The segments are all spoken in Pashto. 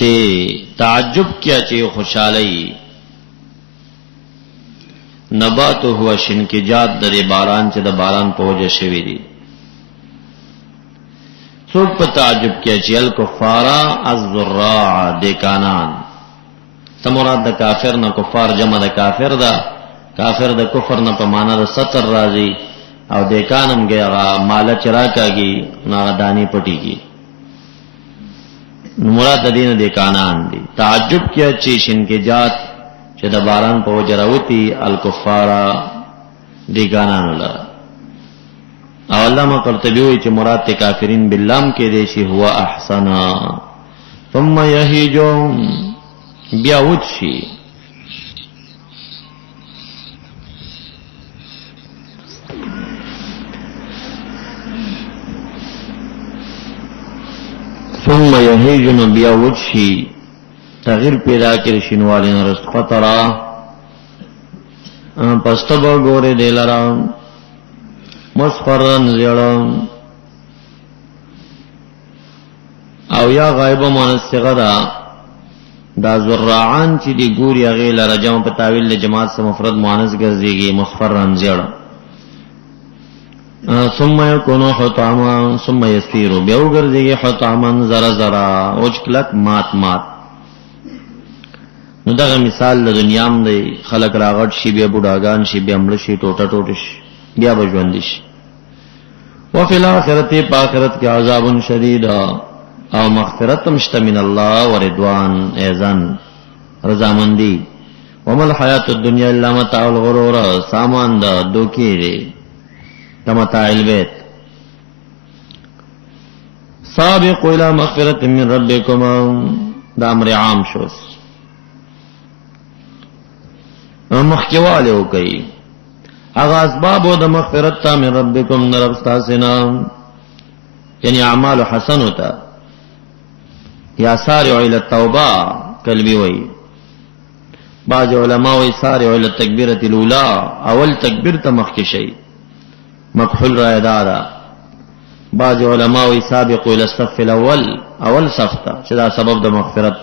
چې تعجب کیا چې خوشالۍ نبات هو شنکجات د باران چې د باران په وجه شوی دي. څوک په تعجب کیا چې الکفارا الزراع دیکانان تمراد د کافر نه کفار جمع د کافر دا کافر د کفر نه په معنا د ستر راځي او دیکانم ګیا مال چرا کاږي نادانی پټیږي مراد د دین دیکانان دي. تعجب کیا چې شنکجات چې د باران په وجه راوتی الکفارا دیکانان الله او علامہ قرطبی وی چې مراد ته کافرین باللام کې دی شي هو احسنا ثم یهیجو بیا وچی ثم یهیجو بیا وچی تغییر پیدا کړي شینوالین رست قطرا پستبو ګوره دلرا مصفرن زیړم او یا غایب منصغه دا زراعان چې دی ګوري هغه لرجم په تعویل له جماعت سره مفرد مؤنث ګرځيږي مصفرن زیړ ثم يكون حطاما ثم يسير بيو ګرځيږي حطاما زرا زرا اوچکلک مات مات. نو دا مثال د دنیام دی خلق راغټ شي بیا بډاګان شي بیا مړ شي ټوټه ټوټه شي بیا بژوند شي. وفي الاخرته پاخرت کې عذاب شدید او مغفرت مشته من الله ورضوان اذن رضامندی. ومل حیات الدنیا الا متاع الغرور سامان دا دوکي دی کمتاع البيت. سابق الى مغفرت من ربكم دا امر عام شوس مخکواله وکي اغه اسباب د مغفرت تا من ربکم نرب استاسنا یعنی اعمال حسن ہوتا یا سارع الى التوبه قلبی وی. بعض علماء وی سارع الى التکبیرة الاولى اول تکبیر ته مخکې شي مکحول را ادارا. بعض علماء وی سابق الى الصف الاول اول صف ته چې دا سبب د مغفرت.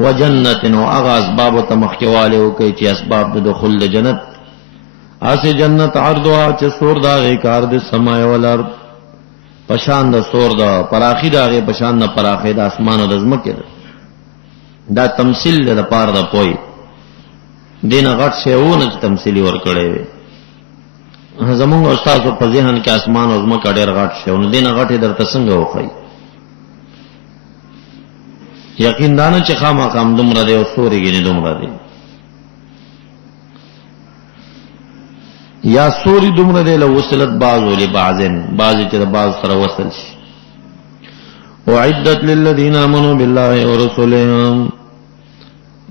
وجنت و اغه اسباب ته مخکواله وکي چې اسباب د دخول د جنت آسی جنت عرضها چه سور دا غی کار دی سماع والارد پشان دا سور دا پراخی دا غی پشان دا پراخی دا اسمان و دزمکی دا تمثیل دا پار دا پوئی دین غٹ شیعون چه تمثیلی ورکڑے وی زمونگ استاسو پا ذہن که اسمان و دزمکی دیر غٹ شیعون دین غٹی در تسنگ ہو خی یقین دانا چه خام آقام دمرا دے و سوری گینی دمرا دے یا سوری دومره دی له وصلت بعضو لبعضن بعضی چې د بعض سره وصل شي. وعدت للذین آمنوا بالله ورسوله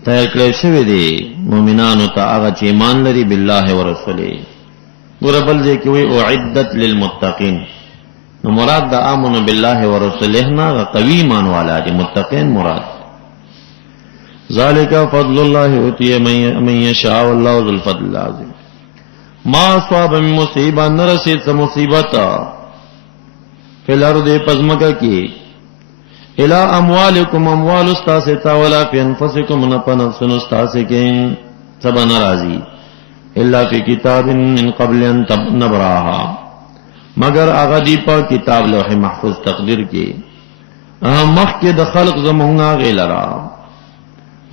تیار کړی شوی دی مؤمنانو ته هغه چې ایمان لري بالله ورسوله. ګوره بل ځای کې وایي اعدت للمتقین نو مراد د آمنوا بالله ورسوله نه قوي ایمان والا دي متقین مراد. ذالک فضل الله یؤتی من یشاء والله ذو الفضل العظیم. ما صاب من مصیبہ نرسید سا مصیبتا فی الارض پزمکا کی الى اموالکم اموال استاستا ولا فی انفسکم نپا نفسن استاسکین سبا نرازی الا فی کتاب من قبل ان نبراها مگر آغا دی پا کتاب لوح محفوظ تقدیر کی مخ کے د خلق زمونگا غیلرا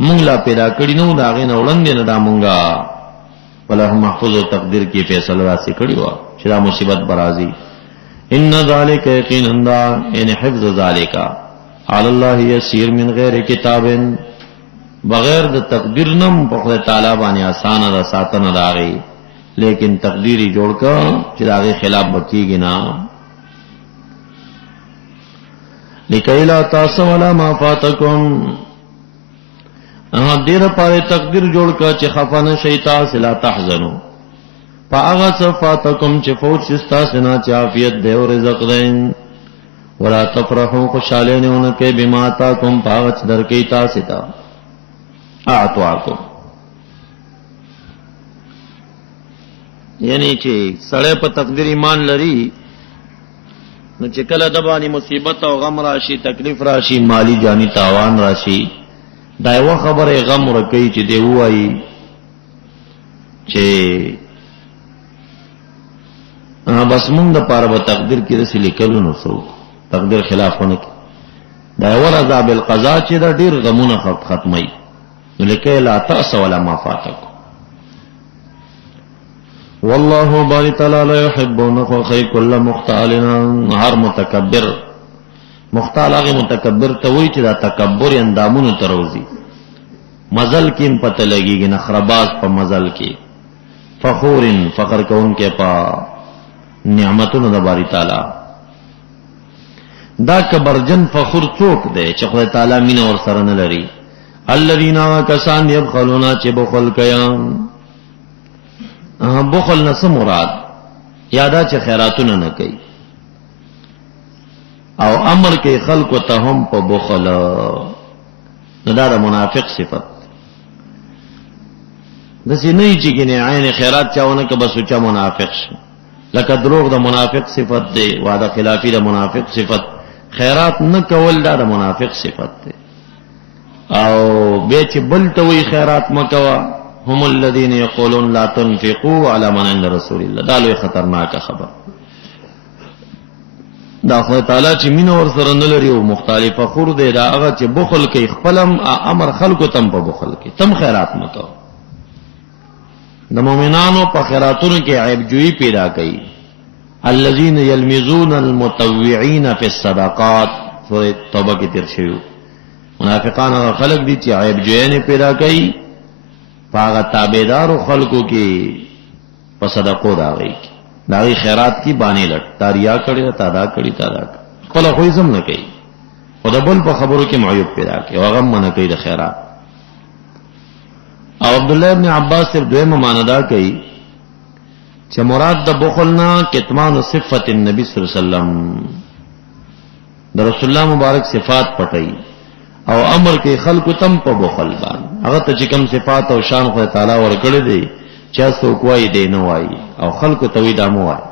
مونگلا پیدا کری نو دا غین اولندی ندا مونگا ولا محفوظ و تقدیر کی فیصلہ راسی کڑی ہوا شرا مصیبت برازی. ان ذالک یقینا دا ان حفظ ذالک علی اللہ یسیر من غیر کتاب بغیر د تقدیر نم په خدای تعالی باندې آسان دا ساتنه راغی لیکن تقدیری جوړ کا چې داغه خلاف بکیږي نه. لکای لا تاسو ولا ما فاتکم دیر پاره تقدیر جوړ کا چې خفانه شیطا سلا تحزنو پاغه صفاتکم چې فوج ستا سنا چې عافیت دی او رزق دی ولا تفرحوا خوشالهونه کې بما تاکم پاغه درکې تاسو ته اعطاکم یعنی چې سړی په تقدیر ایمان لري نو چې کله د باندې مصیبت او غم راشي، تکلیف راشي، مالی جانی تاوان راشي، دا یو خبره غم ورکوي چې دی وایي چې بس مونږ د پاره به تقدیر کې رسې لیکلو نو څوک تقدیر خلافونه کې دا یو رضا بالقضا چې دا ډیر غمونه ختمي، نو لکه لا تأس ولا ما فاتکم. والله باری تعالی لا يحب نخوخی کل مختال، هر متکبر، مختال هغه متکبر ته وایي چې دا تکبر اندامونو ته روزي، مزل کې پته لګيږي، نخرباز په مزل کې، فخور فخر کوونکې په نعمتونو د باری تعالی. دا کبرجن فخور څوک دی چې خدای تعالی مینه ور سره نه لري؟ الذين كسان يبخلون چې بخل کوي. بخل نه څه مراد؟ یادا چې خیراتونه نه کوي او امر کوي خلکو ته هم په بخل، نو دا د منافق صفت. داسې نه چې ګنې عین خیرات چاونه که بس چا منافق شي، لکه دروغ د منافق صفت دی، وعده خلافی د منافق صفت، خیرات نه کول دا د منافق صفت دی. او بیا چې بل ته وی خیرات مکوا، هم الذين يقولون لا تنفقوا على من عند رسول الله، دا لوی خطرناک خبر. دا خدای تعالی چې مين ور سره نه لري او مختلف فخور دی، دا هغه چې بخل کوي، خپلم امر خلکو تم په بخل کوي، تم خیرات مکو. د مؤمنانو په خیراتونو کې عیب جوئی پیدا کوي. الذين يلمزون المتطوعين في الصدقات، سورۃ توبه کې تیر شوی. منافقان خلق دي چې عیب جوئی نه پیدا کوي پاغه تابعدارو خلقو کې په صدقو داغي داغي خیرات کی باندې لټ تاریا کړي تا دا کړي تا دا خپل خو یې نه کوي، خدای بل په خبرو کې معیوب پیدا کوي او غم نه کوي د خیرات. او عبد الله ابن عباس صرف دویمه معنی دا کوي چې مراد د بخل نه کتمان صفت النبی صلی الله علیه وسلم، د رسول الله مبارک صفات پټي او امر کې خلق تم په بخل باندې. هغه ته چې کوم صفات او شان خدای تعالی ورکړي دي چې څوک وایي دی نه وایي او خلق ته وی دا مو وایي.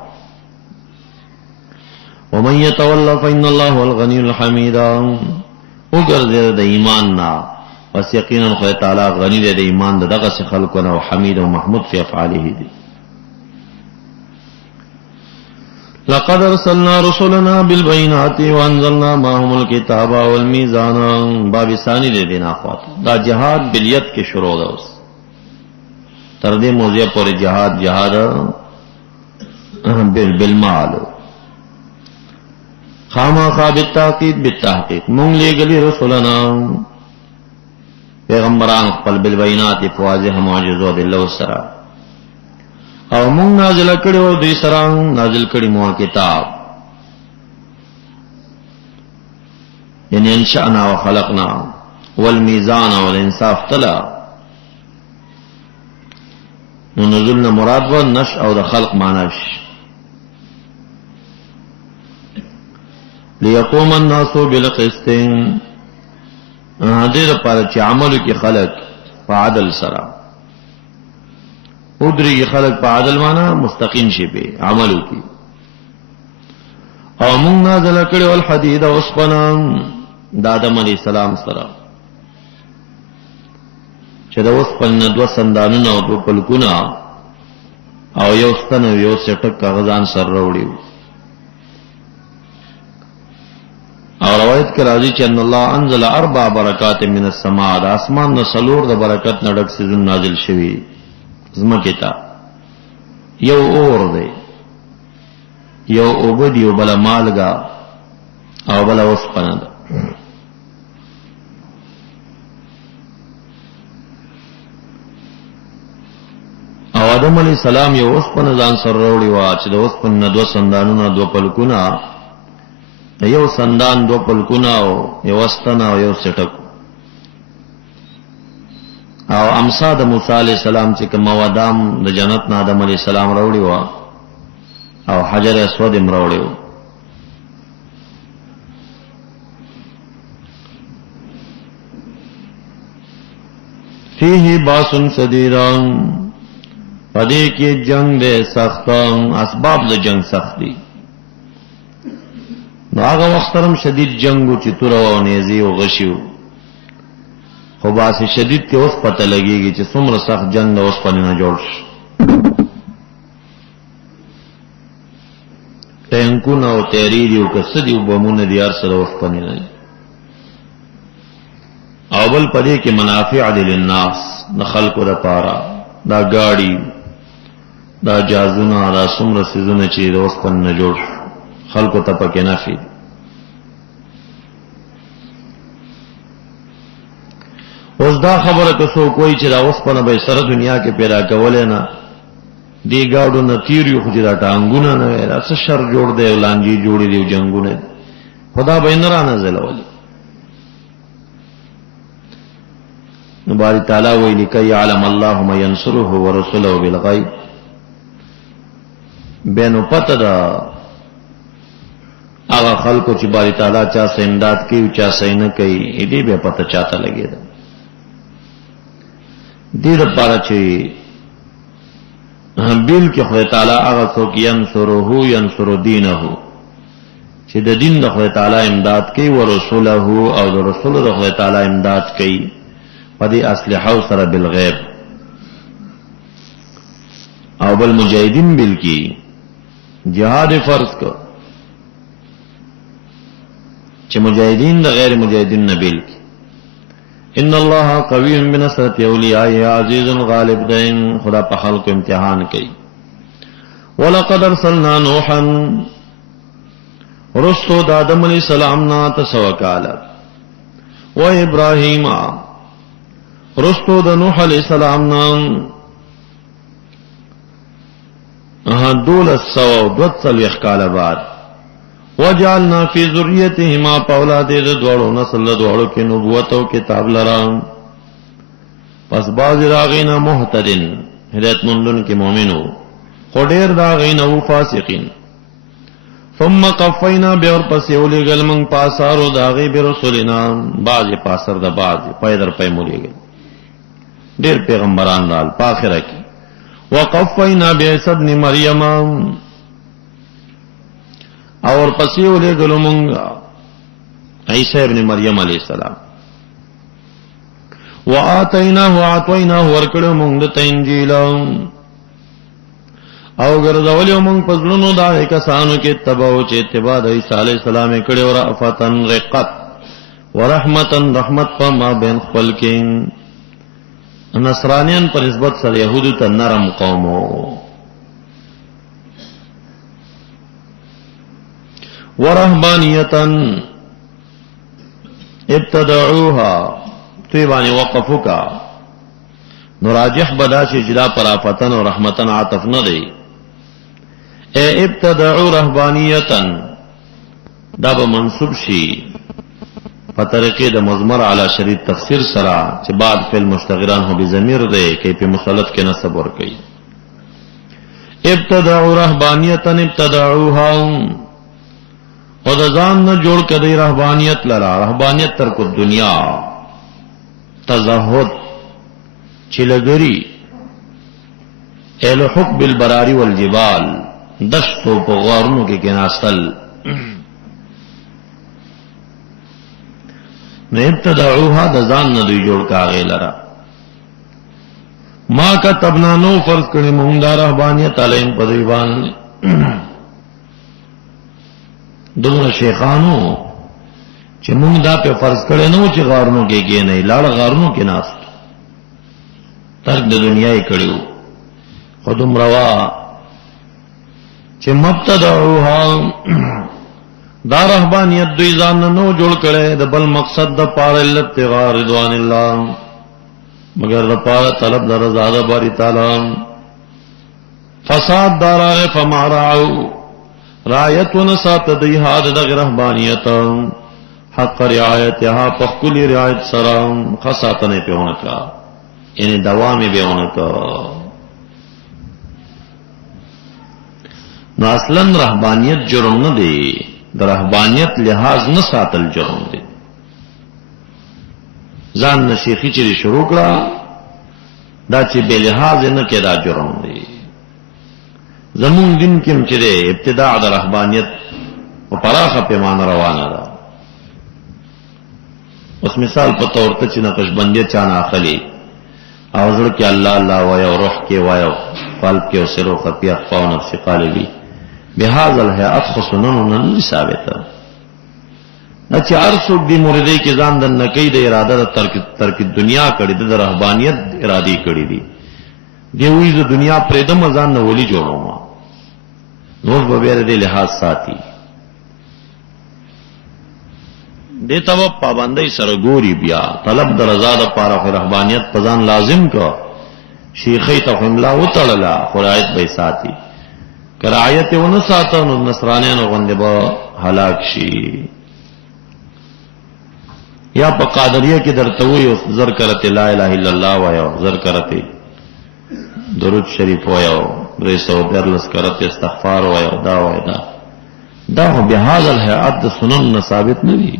ومن يتولى فإن الله هو الغني الحميد، وګرځي د ایمان نه پس یقینا خدای تعالی غنی دی د ایمان دغه څخه خلق نه او حمید او محمود فی افعاله دي. لقد ارسلنا رسلنا بالبينات وانزلنا معهم الكتاب والميزان. باب ثانی دے دینا اخوات، دا جہاد بالید کے شروع دا اس تر دې موضوع پر جہاد بالمال خامخا بالتحقیق بالتحقیق. مونږ لېږلي رسولنا پیغمبران خپل بالبينات په واضح معجزو د الله سره، او مونږ نازل کړو دوی سره نازل کړی مو کتاب، یعنی انشأنا وخلقنا والمیزان والانصاف تلا. نو نزلنا مراد و نشأ او د خلق معناش. لیقوم الناس بالقسط، دې لپاره چې عملو کې خلق په عدل سره ادری خلق په عدل معنا مستقیم شي په عملو کې. او موږ نازل کړو الحديد اوسپنا د آدم علی السلام سره، چې د اوسپنا دو سندانونه او دو پلکونه او یو ستن او یو سټک کاغذان سره وروړي. او روایت کې راځي چې ان الله انزل 4 برکات من السماء، د اسمان نه سلور د برکت نه ډک سيزون نازل شوي زمکه تا. یو اور دی، یو اوبد، یو بلا مالګه او بلا اوسپنه ده. او آدم علیہ السلام یو اوسپنه ځان سره وروړي وا چې د اوسپنه دو سندانونه دو پلکونه، یو سندان دو پلکونه او یو استنه او یو سټک. او امسا د موسی علیہ السلام چې کوم ودام د جنت نه آدم علیہ السلام راوړي وا او حجر اسود هم راوړي. فيه باس شدید، پدې کې جنگ دې سخت، اسباب د جنگ سخت دي. نو هغه وخت سره شدید جنگو چې تور او نیزي او غشیو خو باسي شدید ته اوس پته لګيږي چې څومره سخت جنگ د اوس پنه نه جوړ شي ټینکونه او تیریری او کسدي او بمونه دي ارسل اوس پنه نه او بل پدې کې منافع للناس د خلقو لپاره دا گاڑی دا جازونه دا څومره سيزونه چې د اوس پنه نه جوړ خلقو ته پکې نافي اوس دا خبره که څوک وایي چې دا اوس په به سره دنیا کې پیدا کولې نه دی گاډو نه تیریو خو دا ټانګونه نه وي دا څه شر جوړ دی لانجی جوړې دی جنگونه خدا به نه را نازل ولي نو باری تعالی وی لکی علم الله ما ينصره ورسله بالغیب بینو پته دا هغه خلکو چې باری تعالی چا سه امداد کوي چا سه نه کوي دې به پته چاته لګي دا دې لپاره چې بیل کې خدای تعالی هغه څوک ينصر دینه چې د دین د خدای تعالی امداد کوي او رسوله او د رسول د خدای تعالی امداد کوي په دې اصلحه سره بالغیب او بل مجاهدین بل کی جهاد فرض کو چې مجاهدین د غیر مجاهدین نه بل کی ان الله قوی بنصرت اولیاء عزیز غالب دین خدا په خلق امتحان کوي ولقد ارسلنا نوحا رسول آدم علیہ السلام نا تسوکالا و ابراہیم رسول د نوح علیہ السلام نا 1240 کال بعد وجعلنا فی ذریتهما اولاد د دوړو نسل دوړو کې نبوت او کتاب لرام پس باز راغینا محتدن هدایت مندون کې مؤمنو خډیر راغینا او فاسقین ثم قفینا بیر پس یولګل من پاسارو داغي برسولنا باز پاسر د باز پیدر پې مولېګل ډیر پیغمبران دال پاخره کې وقفینا بعیسی ابن مریم اور پسیو لے گلو منگا عیسی ابن مریم علیہ السلام وآتیناہ ورکڑو منگ دتا انجیلا او گردولیو منگ پزلونو دا کسانو کے اتباو چے اتباع دا عیسی علیہ السلام کڑے ورأفتن رقت ورحمتن رحمت پا ما بین خپل کے نصرانیان پر نسبت سر یہودو تا نرم قومو ورهبانیتن ابتدعوها طیبانی وقفوکا نراجح بداشی جدا پرافتن و رحمتن عاطف ندی اے ابتدعو رهبانیتن دا با منصوب شی پترقی دا مضمر علی شرید تفسیر سرا چه بعد فی المشتغران ہو بی ضمیر دے کہ پی مسلط کے نصب ورکی ابتدعو رهبانیتن ابتدعوها او د ځان نه جوړ کړي رهبانیت لرا رهبانیت ترک دنیا تزهد چلګری اهل حب بالبراری والجبال دشتو په غارونو کې کېناستل نه ابتدعوها د ځان نه دوی جوړ کاغې لرا ما كتبنا نو فرض کړي مونږ د رهبانیت علیهم په دی باندې دومره شیخانو چې مونږ دا په فرض کړي نو چې غارونو کې نه لاړ غارونو کې ناست تر د دنیا یې کړیو خودم روا چې مبتدعوها دا رهبانیت دوی ځان نو جوړ کړي د بل مقصد د پاره لتغار رضوان الله مگر د پاره طلب د رضا د باری تعالی فساد دارانه فمارعو رایت ونسات دی حاد د رهبانیت حق رعایتها پخکلی رعایت سلام خاصاتنه پیونکا یعنی دوامی بیونکا نو اصلا رهبانیت جرم نه دی د رهبانیت لحاظ نه ساتل جرم دی ځان نشیخی چې شروع کړه دا چې به لحاظ نه کې دا جرم دی زمون دین کې چې ابتداء د رهبانیت په پراخه پیمانه روانه ده. اوس مثال په تور ته چې نقشبندي چا نه اخلي او زړه کې الله الله وایو، روح کې وایو، قلب کې او سر او خفي اخفا او نفس قالبي بهذا الهيئات خصنن نه ثابته. نه چې هر څوک دی مریدۍ کې ځان د نکې د اراده ترک دنیا کړي، د رهبانيت ارادي کړي دي. دی وی د دنیا پرې د مزان نه ولي جوړوم نور به بیر دې لحاظ ساتي. دیتا و پابندی سرگوری بیا طلب در رضا د پاره خو رهبانیت پزان لازم کو شیخی ته حمله وتړلا خرایت به ساتي کرایت ونه ساتو نو نصرانیانو غندې به هلاک شي. یا په قادریه کې درته وي زر کرته لا اله الا الله وایو، زر کرته درود شریف وایو، 314 کرته استغفار وایو، دا وایو دا خو به هاذ الهیئات د سنن ثابت نه دي.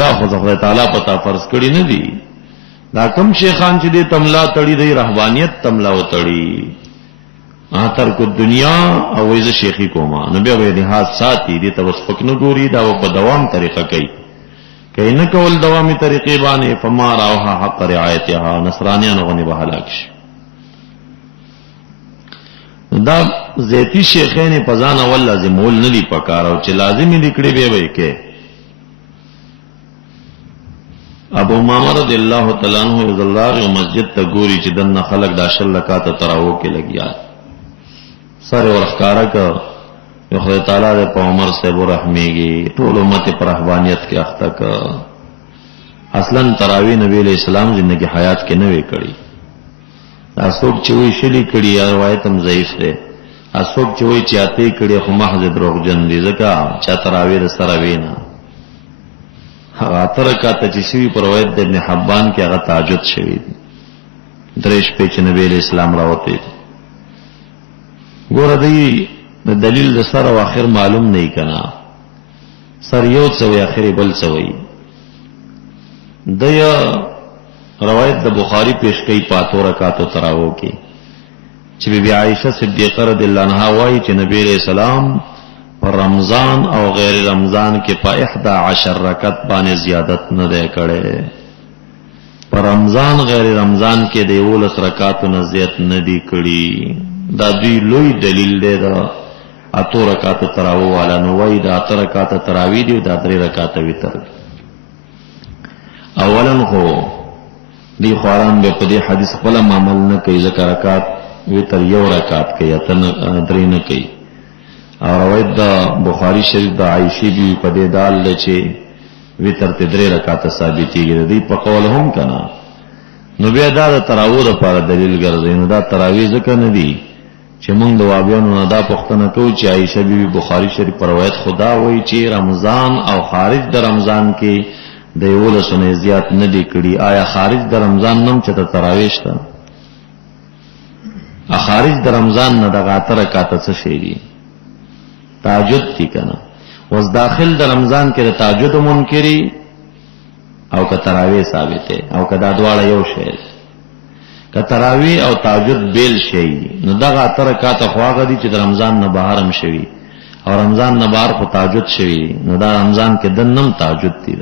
دا خو خدای تعالی پتا فرض کړی نه دي. دا کم شیخان چې دې تملا تړي دی رهبانیت تملا وتړي تر کو دنیا او ویز شیخی کوما نو بیا به لحاظ ساتي دي ته وسپک نه ګوري. دا په دوام طریقه کوي کینه کول دوامي طریقې باندې فما راوها حق رعایتها نصرانیانو غني به هلاک شي. دا ذاتی شیخین پزان اول لازم ول نه دی پکار او چې لازمي لیکړي به وي کې ابو امامه رضی الله تعالی عنہ یذلار مسجد ته ګوري چې دنه خلق د 10 رکعات تراو کې لګیا سره ورخکارا کا یو خدای تعالی دې په عمر سے ورحمېږي ټول امت پر رهبانیت کې اخته کا. اصلا تراوی نبی علیہ السلام زندگی حیات کې نه وی کړی. اسوک چې وی شلی کړي یا روایت هم ضعیف ده. اسوک چې وی چاته کړي خو محض دروغجن دي ځکه چا تراوی د سره وینا هغه ترکاته چې شوی پر روایت د ابن حبان کې هغه تهجد شوی درېش په چې نبی علیہ السلام راوته. ګوره دی د دلیل د سره واخر معلوم نه کنا سر یو څو اخر بل څوی. د روایت د بخاری پیش کوي پاتو رکعاتو تراو کې چې بی عائشہ صدیقہ رضی الله عنها وایي چې نبی علیہ السلام پر رمضان او غیر رمضان کې په 11 رکعت باندې زیادت نه ده کړي. پر رمضان غیر رمضان کې د 11 رکعاتو نه زیات نه دي کړي. دا دوی لوی دلیل دی دا اتو رکعاتو تراو والا نو وایي دا 8 رکعات تراوی دی دا 3 رکعات وتر. اولا خو دی خواران به په دې حدیث خپل عمل نه کوي ذکر رکعات وتر یو رکعات کوي اتن درې نه کوي. او روایت دا بخاری شریف دا عائشہ بی په دې دال چې وتر ته 3 رکعات ثابتېږي دی په قول هم کنا نو بیا دا تراوی لپاره دلیل ګرځي. نو دا تراوی ځکه نه دی چې موږ د وابیانو نه دا پوښتنه کوو چې عائشہ بی بخاری شریف پر روایت خدا وایي چې رمضان او خارج د رمضان کې د 11 نه زیات نه دی کړي. آیا خارج د رمضان نم چې ته تراوی شته خارج د رمضان نه دغه 8 رکعات څه شي دي تهجد دي کنه. وز داخل د رمضان کې د تهجد منکری او که تراوی ثابته او که دا دواړه یو شی که تراوی او تهجد بیل شي نو دغه 8 رکعات خواغه دي چې د رمضان نه بهر هم شوي او رمضان نه بهر خو تهجد شوي نو دا رمضان کې دنم تهجد دي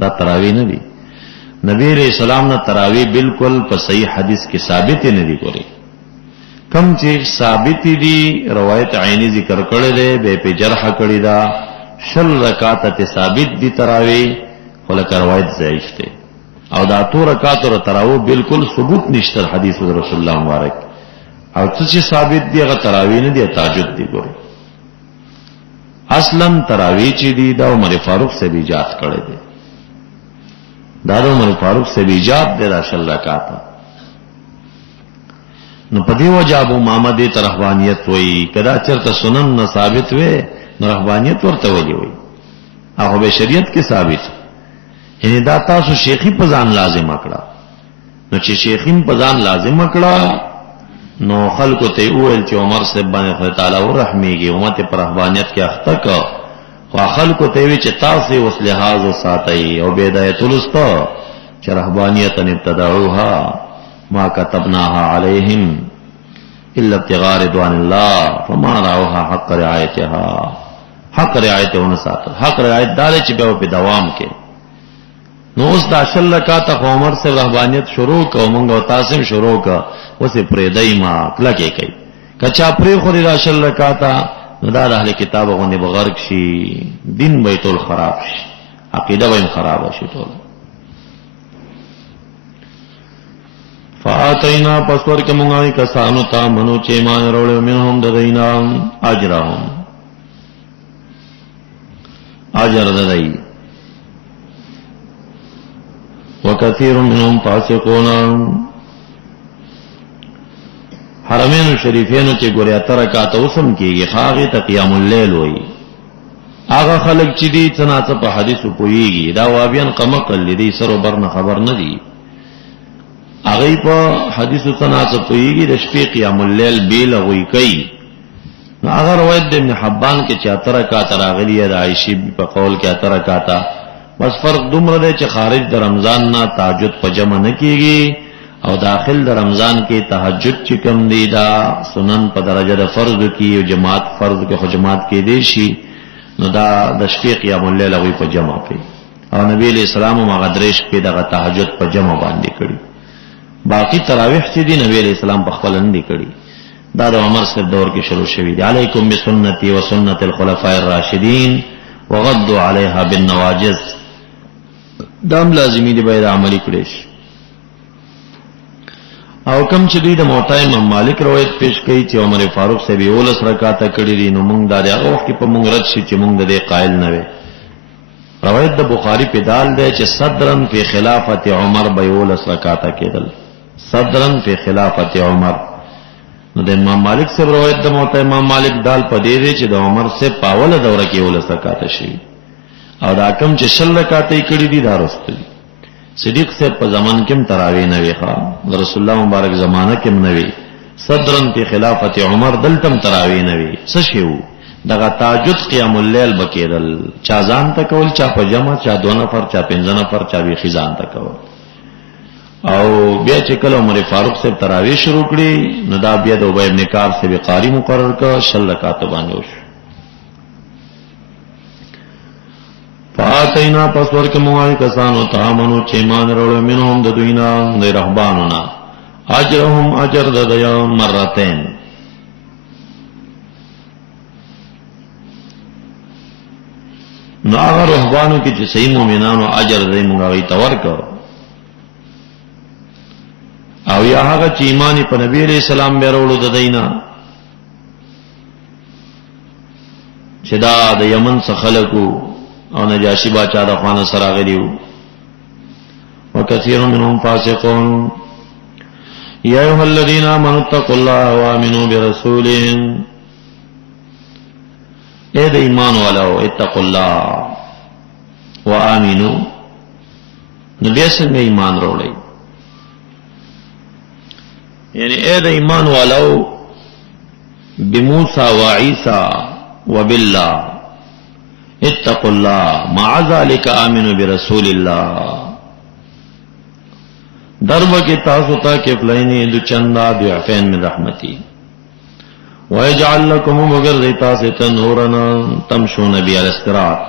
دا تراوی نه دي. نبی علیہ السلام نه تراوی بالکل په صحیح حدیث کې ثابت نه دي. ګوري کم چې ثابت دي روایت عینی ذکر کړی دی به په جرح کړی دا 10 رکعات ته ثابت دي تراوی ولکه روایت ضعیف دی. او دا 2 رکعات او تراوی بالکل ثبوت نشته حدیث رسول الله مبارک. او چې ثابت دی هغه تراوی نه دی تهجد دی. ګوري اصلا تراوی چې دی دا عمر فاروق سے بھی ایجاد کړی دی. دا عمر فاروق سے بھی ایجاد دی دا 10 رکعات. نو پدی وجه ابو محمد ته رهبانیت وای کدا چرته سنن نه ثابت وې نو رهبانیت ورته وایي وای هغه به شریعت کې ثابت. یعنی دا تاسو شیخی په ځان لازم کړه نو چې شیخین په ځان لازم کړه نو خلکو ته وویل چې عمر سے باندې خدای تعالی ورحمېږي امت پر رهبانیت کې اخته کا خو خلکو ته وی چې تاسو وس لحاظ ساتي او بدايت الاستا چې رهبانیت ابتدعوها ما كتبناها عليهم الا ابتغاء رضوان الله فما رعوها حق رعايتها. حق رعایت ونه ساتل. حق رعایت دار چې به په دوام کې. نو اوس د اشل رکعات عمر سے رهبانیت شروع کو مونږ او تاسم شروع کا اوسه پرې دایما کله کې کوي کچا پرې خوري اشل رکعات نو دا د اهل کتاب غونډه بغرق شي دین به ټول خراب شي عقیده به خراب شي ټول. فاتینا پسور کې مونږه کسانو ته منو چې ایمان وروړو منهم ددینا اجرهم اجر ددی وکثیر منهم فاسقون. حرمین شریفینو چې ګوریا ترکات اوسم کېږي خاغه ته قیام الليل وایي. هغه خلک چې دي څنګه په حدیثو پوېږي دا وابیان قمقل دي سره برنه خبر نه دي. هغه په حدیثو څنګه پوېږي د شپې قیام الليل بیل غوي کوي. نو هغه روایت د ابن حبان کې 74 رکعات راغلی د عائشہ په قول کې 74 رکعات. بس فرق دومره دی چې خارج د رمضان نه تهجد په جمع نه کیږي او داخل د رمضان کې تهجد چې کم دی دا سنن په درجه د فرض کې او جماعت فرض کې خو جماعت کې دی شي نو دا د شپې قیام الليل غوي په جمع کوي. او نبی علیہ السلام مغدرش کې دغه تهجد په جمع باندې کړی. باقی تراویح چې دی نبی علیہ السلام په خپل نه کړی. دا د عمر سره دور کې شروع شوی دی. علیکم بسنتی و سنت الخلفاء الراشدین وغضوا علیها بالنواجذ. دام لازمی دی باید عملی کړی شي. او کم چې دوی د موطا امام مالک روایت پیش کړي چې عمر فاروق سے 12 رکعات کړي دي نو موږ دا هغه وخت په موږ رد شي چې موږ د دې قائل نه وي. روایت د بخاری په دال دی چې صدرن فی خلافت عمر 12 رکعات کېدل. صدرن فی خلافت عمر. نو د امام مالک سے روایت د موطا امام مالک دال په دې دی چې د عمر سے پاوله دوره کې 12 رکعات شي. او دا کم چې 6 رکعات کړي دي دا رسول صدیق سے په زمان کې تراوی نه وی ښا رسول الله مبارک زمانہ کې نه وی. صدرن په خلافت عمر دلتم تراوی نه وی څه شیو دغه تهجد قیام الليل بکیدل چا ځان ته کول چا په جمع چا 2 نفر چا 5 نفر چا وی خزان ته کول. او بیا چې کله عمر فاروق سے تراوی شروع کړي نو دا بیا د ابی ابن کعب سے قاری مقرر کړ 6 رکعات باندې وشو. فاتینا پسور کے موائی کسانو تامنو چیمان روڑو منهم ددوینا دی رحبانونا اجرهم اجر ددیا مرتین. نو آغا رحبانو کی چی صحیح مومنانو اجر دی منگاوی تورکو او یا آغا چی ایمانی پا نبی علیہ السلام بے روڑو ددینا چی دا د یمن سخلقو او نجاشی باچا دا خوان سراغلیو وکثیر منهم فاسقون. یا ایها الذین آمنوا اتقوا الله وآمنوا برسوله. اے د ایمان والو اتقوا الله وآمنوا. نبی څنګه ایمان وروړي یعنی اے د ایمان والو بموسی وعیسی وبالله اتقوا الله مع ذلك آمنوا برسول الله. درب کی تاسو تا کفلین دو چندا ضعفین من رحمتی ويجعل لكم مغرتا ستنورنا تمشون بي على الصراط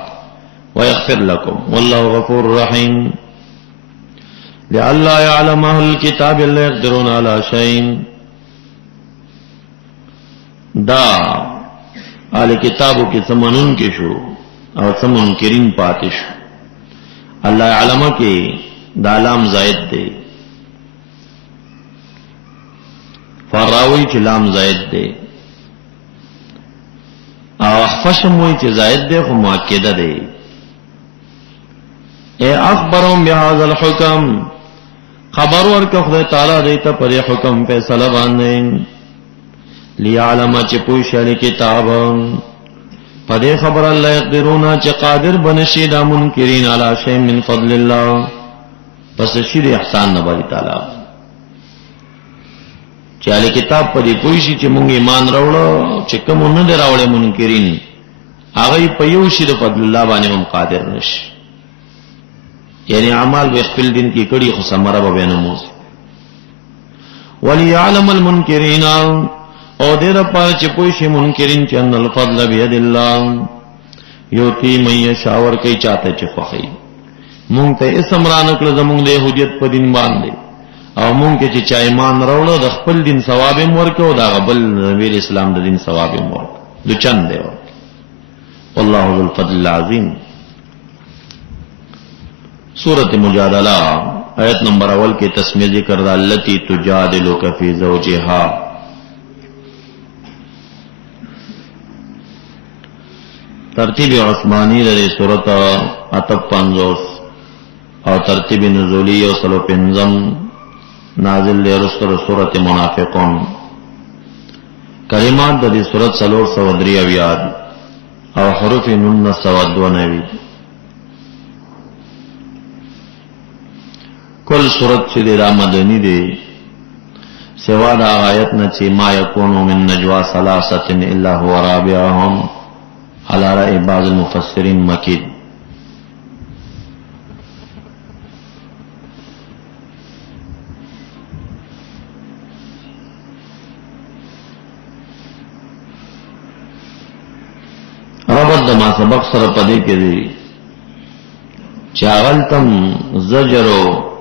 ويغفر لكم والله غفور رحيم. لئلا يعلم اهل الكتاب الا يقدرون على شيء. دا اهل کتابو کی سمنون کی شو او سم منکرین پاتش. اللہ علمہ کے دالام زائد دے فراوی چی لام زائد دے او اخفشم ہوئی چی زائد دے خو مؤکدہ دے. اے اخبرهم بهذا الحکم خبر ورکا خدا تعالی دیتا پر حکم فیصلہ باندے لیعلم چی پوش علی کتاب پدے خبر اللہ یقدرونا چی قادر بنشی دا منکرین علی شیء من فضل اللہ پس شیر احسان نباری تعالی چی علی کتاب پدے پوشی چی منگ ایمان روڑا چی کمو ندر روڑے منکرین آغای پیوشی دا فضل اللہ بانے من قادر نش یعنی اعمال بے خپل دن کی کڑی خسمرہ بینموز. ولیعلم المنکرین او دیر پار چی پوشی منکرین چی ان الفضل بید اللہ یوتی من یشاور کوي چاته چې خوښي. مونږ ته اسم را نکړه زمونږ د یهودیت په دین باندې، او مونږ کې چې چا ایمان راوړو د خپل دین ثواب یې ورکړو، دا بل نبی اسلام د دین ثواب یې ورکړو، د چند دی. والله ذو الفضل العظیم. سورۃ مجادلہ آیت نمبر اول کے تسمیہ ذکر دا التی تجادلک فی زوجہا. ترتیب عثمانی لدی سورۃ اتب 50 او ترتیب نزولی و سلو پنزم نازل لی رسول سورۃ منافقون. کلمات دی سورۃ سلور سودری اویاد او حروف نون سودو نوی. کل سورت چې دا مدنی دی سوا دا آیت نه چې ما یکونو من نجوا ثلاثه الا هو رابعهم على رأي بعض المفسرین مکی. ربط دا ما سبق سره پدې کې دی چې اغلتم زجرو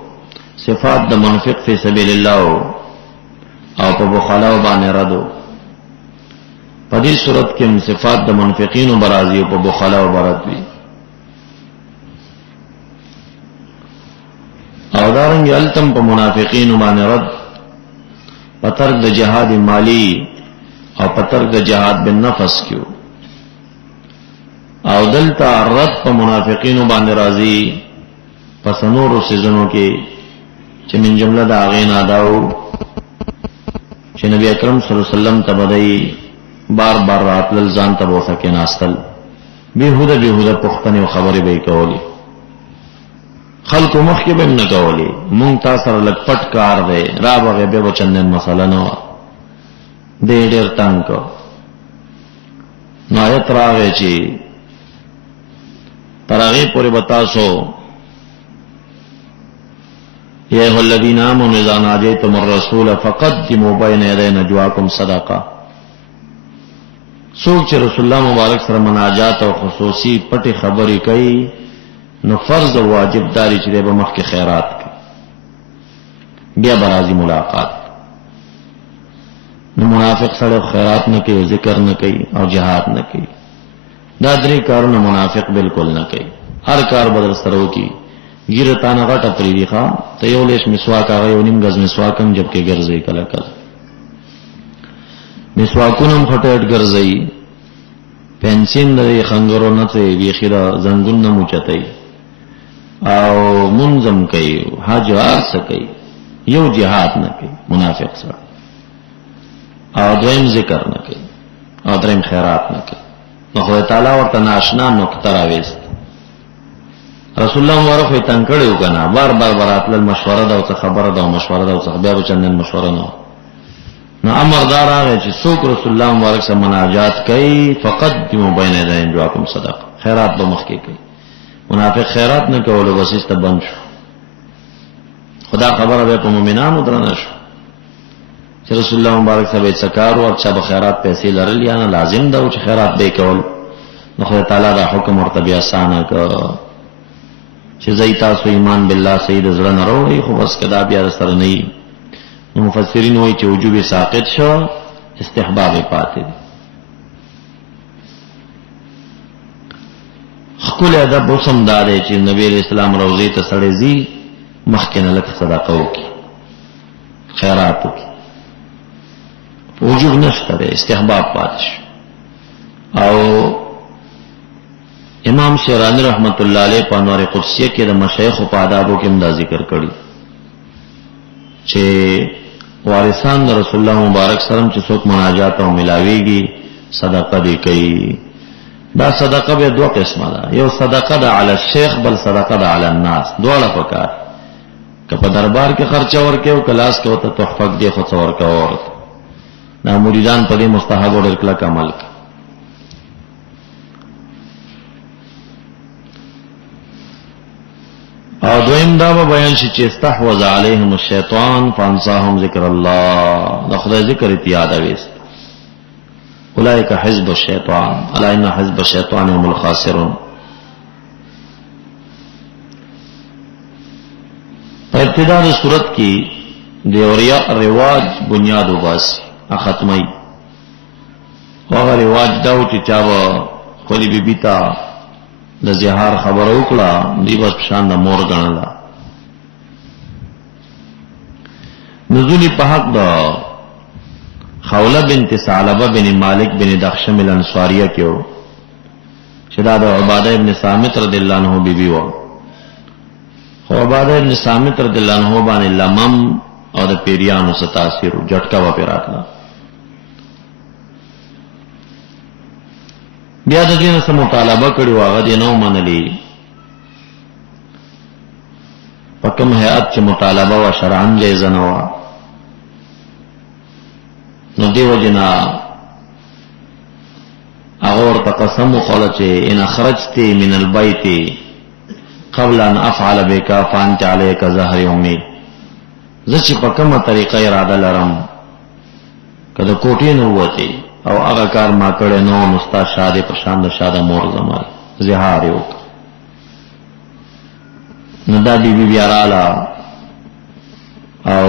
صفات د منافق فی سبیل الله او په بخلاو باندې ردو. په دې صورت کې صفات د منافقینو برازي او په بخلاو براتوي. او دارنګ التم په منافقینو باندې رد په ترک د جهاد مالی او په ترک د جهاد بالنفس کیو. او دلته رد په منافقینو باندې راځي پس نورو سيزونو کې چې من جمله دا غینا داو چې نبی اکرم صلی الله علیه وسلم ته بدای بار بار راتل ځان ته وسه کې ناستل بیهوده پختنه او خبرې به کولی خلق مخ کې به نه کولی. مونږ تاسو سره لګ پټ کار دی را بغه به وچندن مسله نه و دې ډېر تنگ کو. نو آیت راغی چې تراغی پوری بتاسو یا ایھا الذین آمنوا اذا ناجیتم الرسول فقدموا بین یدی نجواکم صدقہ. سوک چې رسول الله مبارک سره مناجات او خصوصی پټي خبرې کوي نو فرض او واجب داری چې به مخ کې خیرات کوي بیا برازي ملاقات. نو منافق سره خیرات نه کوي، ذکر نه کوي او جهاد نه کوي. دا درې کارونه منافق بالکل نه کوي. هر کار بدل سره وکي ګیرتانه غټه پریدي ښا ته یو لیش مسواک هغه یو نیم غز مسواکم جبکې ګرځي کله کله مسواکونم خټټ ګرځي پنسین د خنګرو نه ته ویخیرا زنګون نه موچتای او منظم کوي حاجار سکی یو جهاد نه کوي منافق سره او دویم ذکر نه کوي او دریم خیرات نه کوي. نو خدای تعالی ورته ناشنا نقطه راويست. رسول الله ورخه تنگ کړو کنه بار بار براتل مشوره دا او خبره دا او مشوره دا او بیا چندن مشوره نه. نو امر دار هغه چې څوک رسول الله مبارک سره مناجات کوي فقدموا بین یدی نجواکم صدقه خیرات به مخ کې کوي. منافق خیرات نه کولو بس است بند شو. خدا خبره به په مؤمنانو درنه شو چې رسول الله مبارک سره څکار او چې به خیرات پیسې لرل یا نه لازم دا چې خیرات به کول. نو خدای تعالی دا حکم مرتبه آسانه کړ چې زئی تاسو ایمان بالله سید زړه نه وروړي خو بس کدا بیا سره نه. نو مفسرین وایي چې وجوب ساقط شو استحباب پاتې دي. خپل ادب وسم داري چې نبی اسلام روزي ته سړی زی مخکنه لک صدقه وکي خیرات وکي وجوب نشته استحباب پاتې شو. او امام شیرانی رحمت الله علیه په انوار قدسیه کې د مشایخ په آدابو کې هم دا ذکر کړی چې وارثان د رسول الله مبارک سره چې څوک مناجات او ملاویږي صدقه دی کوي. دا صدقه به دوه قسمه ده، یو صدقه ده علی الشیخ بل صدقه ده علی الناس. دواړه پکار که په دربار کې خرچه ورکې او کلاس کې وته تحفه دی خو څور کا ورته دا مریدان په دې مستحب او کلک عمل کوي. او دویم دا به بیان شي چې استحوذ علیهم الشیطان فانساهم ذکر الله. دا خدای ذکر اتیاد وست اولئک حزب الشیطان الا ان حزب الشیطان هم الخاسرون. ابتدا د صورت کی دیوریا رواج بنیاد وباسی ختمی هغه رواج داو چې چا خپل بیبي ته د زهار خبر وکړه دی بس شان د مور غنلا. نزولی په حق د خوله بنت ثعلبه بن مالک بن دخشم الانصاریه کېو چې دا د عباده ابن صامت رضی الله عنه بیبي و. خو عباده ابن صامت رضی الله عنه باندې لمم او د پیریانو څخه تاثیر جټکا و پیراتلا. بیا د دې سره مطالبه کړي واغه دې نو منلي پکم هيئت چې مطالبه و شرعاً جایز نه و. نو دیو جنا هغه ورته قسم وخوړه چې ان خرجت من البيت قبل ان افعل بك فانت عليك زهر امي. زه چې په کومه طریقه اراده لرم کله کوټې نه وته او هغه کار ما کړی نو مستا شاده په شان د شاده مور زمای زهار یو. نو دا بی بیا رااله او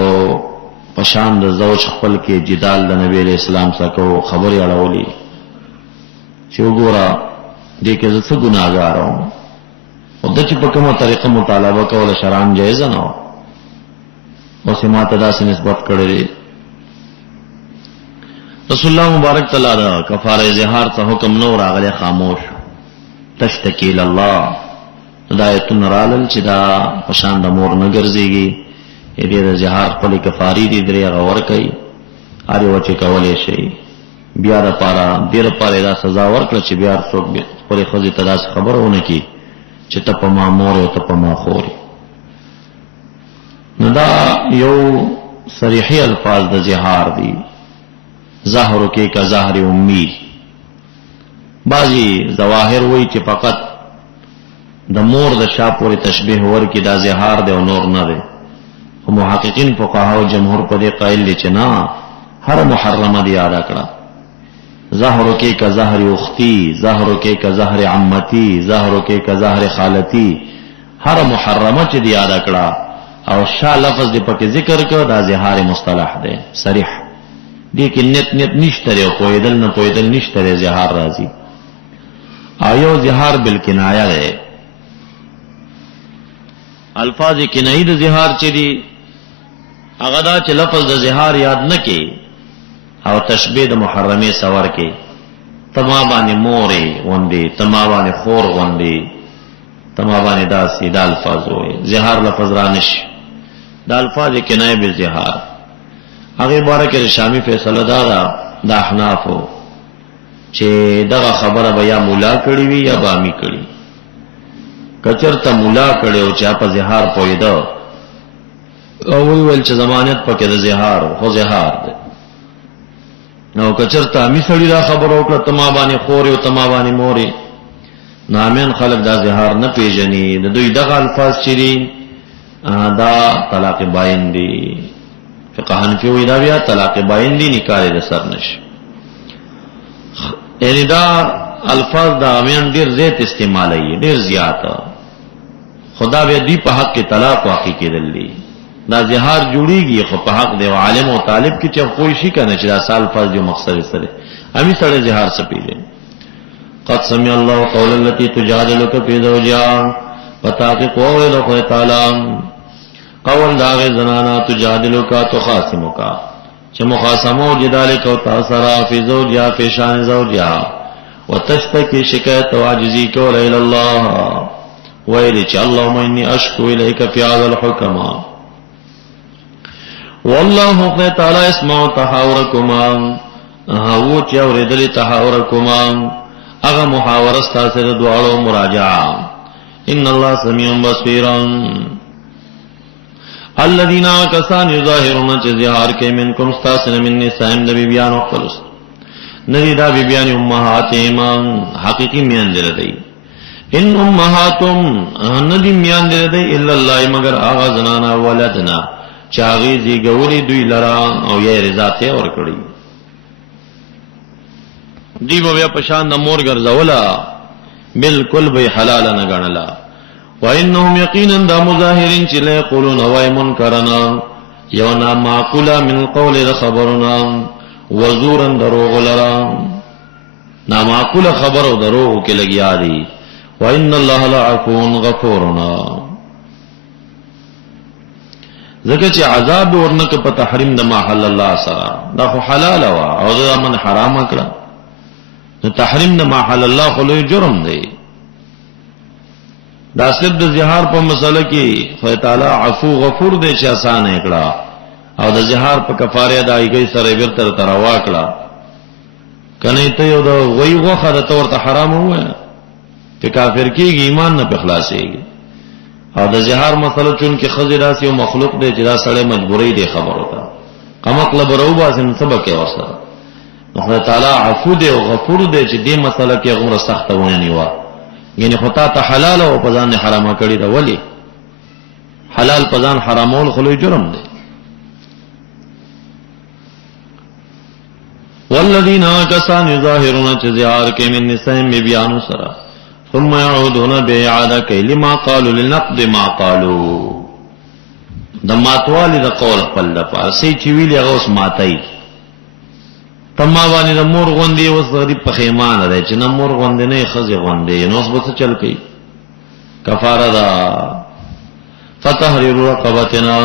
پشان د زوج خپل کې جدال د نبی علیہ السلام سره خبري اړولې چې وګوره دې کې څه ګناګار و او د چې په کومه طریقه مطالبه کوله شرعاً جایز نه و او سمات داسې نسبت کړې. رسول الله مبارک تعالی دا کفاره زهار ته حکم نو راغله خاموش تشتکی الله هدایت نرالل چې دا پشان د مور نه ګرځيږي دې د زهار خپل کفاری دي درې غور کوي اړ یو چې کولې شي بیا د پاره ډیر پاره دا سزا ورکړه چې بیا څوک خپل خزي تداس خبرونه کی چې ته په ما مور او ته په ما خوري. نو دا یو صریحي الفاظ د زهار دي. ظاهر کې کا ظاهر امي بعضی ظواهر وای چې فقط د مور د شاپوري تشبیه ورکی دا زهار دی او نور نه دی. خو محققین فقها او جمهور په دې قائل دي چې نه هر محرمه دی یاد کړه. ظاهر کې کا ظاهر اختی ظاهر کې کا ظاهر عمتی ظاهر کې کا ظاهر خالتی هر محرمه چې دی یاد کړه او شا لفظ دی پکې ذکر کړه دا زهار مصطلح دی صریح دی کې نت نشته او پویدل نه پویدل نشته زهار راځي. ایو زهار بالکنایه ده الفاظ کنایه د زهار چې دی هغه دا چې لفظ د زهار یاد نه کې او تشبیه د محرمه سوار کې تما باندې مورې وندي تما باندې خور وندي تما باندې داسې د الفاظ وي زهار لفظ را نشي د الفاظ کنایه به زهار هغه بارکه شامی فیصله دارا د احنافو چې دغه خبره بیا مولا کړی وی یا بامی کړی کچرته مولا کړي او چا په زهار پویدا او ویل چې ضمانت پکې د زهار خو زهار ده. نو کچرته می سړی دا خبر وکړه تما باندې خوري او تما باندې موري نامین خلق دا زهار نه پیژني د دوی دغه الفاظ چې دي دا طلاق باین دي. فقه حنفی وی دا بیا طلاق باین دي نکاح د سر نشي. یعنی دا الفاظ دا امین ډیر زیات استعمالي ډیر زیاته خدا به دی په حق کې طلاق واقع کېدل دي. دا زهار جوړیږي خو په حق دی عالم او طالب کې چې کوئی شي کنه چې دا سال فاز جو مقصد سره امي سره زهار سپیږي. قد سمع الله قول التي تجادلك في زوجها وتعتق قول تعالی قول داغه زنانا تجادلك تخاصمك چې مخاصمه او جدال کو تاثرا فی زوجها فی شان زوجها وتشتكي شکایت او عاجزی کول الى الله ویل چې اللهم انی اشکو الیک فی هذا الحكم والله تعالی اسمع تحاورکما هو چې اوریدل تحاورکما هغه محاوره ستاسو د دعاو مراجعه ان الله سمیع بصیر. الذين كسان يظاهرون جزهار کې منکم استاسن من نساء نبی بیان خپل ندی دا بی بیان امهات ایمان حقیقی میان دل دی. ان امهاتم ندی میان دل دی الا اللہ مگر آغا زنانا ولدنا چاغی زی گولی دوی لرا او یہ رضا تے اور کڑی دی بیا پشان د مور ګرځولا بالکل به حلال نه غنلا وانهم یقینا د مظاهرین چې لا یقولون وای منکرنا یونا معقولا من قول خبرنا وزورا دروغ لرا نا معقول خبر او دروغ کې لګیا دي وان الله لعفو غفورنا ځکه چې عذاب ورنکه په تحریم د ما حل الله سره دا خو حلال وا او دا من حرام کړه نو تحریم د ما حل الله خو لوی جرم دی دا صرف د زهار په مسله کې خدای تعالی عفو غفور دی چې آسان کړه او د زهار په کفاره ادایګي سره ورته تروا کړه کنه ته یو د غوی غوخه د تور ته حرام وای ته کافر کیږي ایمان نه په خلاصيږي او د زهار مسله چون کې خزر راس یو مخلوق دی چې دا سړی مجبورې دی خبرو ته قمقل برو باسم سبق یې وسره خدای تعالی عفو دی او غفور دی چې دې مسله کې غوړه سخته ونه نیوا یعنی خطا ته حلال او پزان حرامه کړی دا ولی حلال پزان حرامول خلوی جرم دی والذین کسان یظاهرون چزیار کې من نسائم بیان سرا ثم يعودون باعاده کلمه قالوا لنقض ما قالوا د ماتوالی د قول خپل د پارسي چې ویلی هغه اوس ماتای تما باندې د مور غوندي اوس غریب په خیمانه دی چې نه مور غوندي نه خزي غوندي نو اوس به چل کوي کفاره دا فتحرير رقبتنا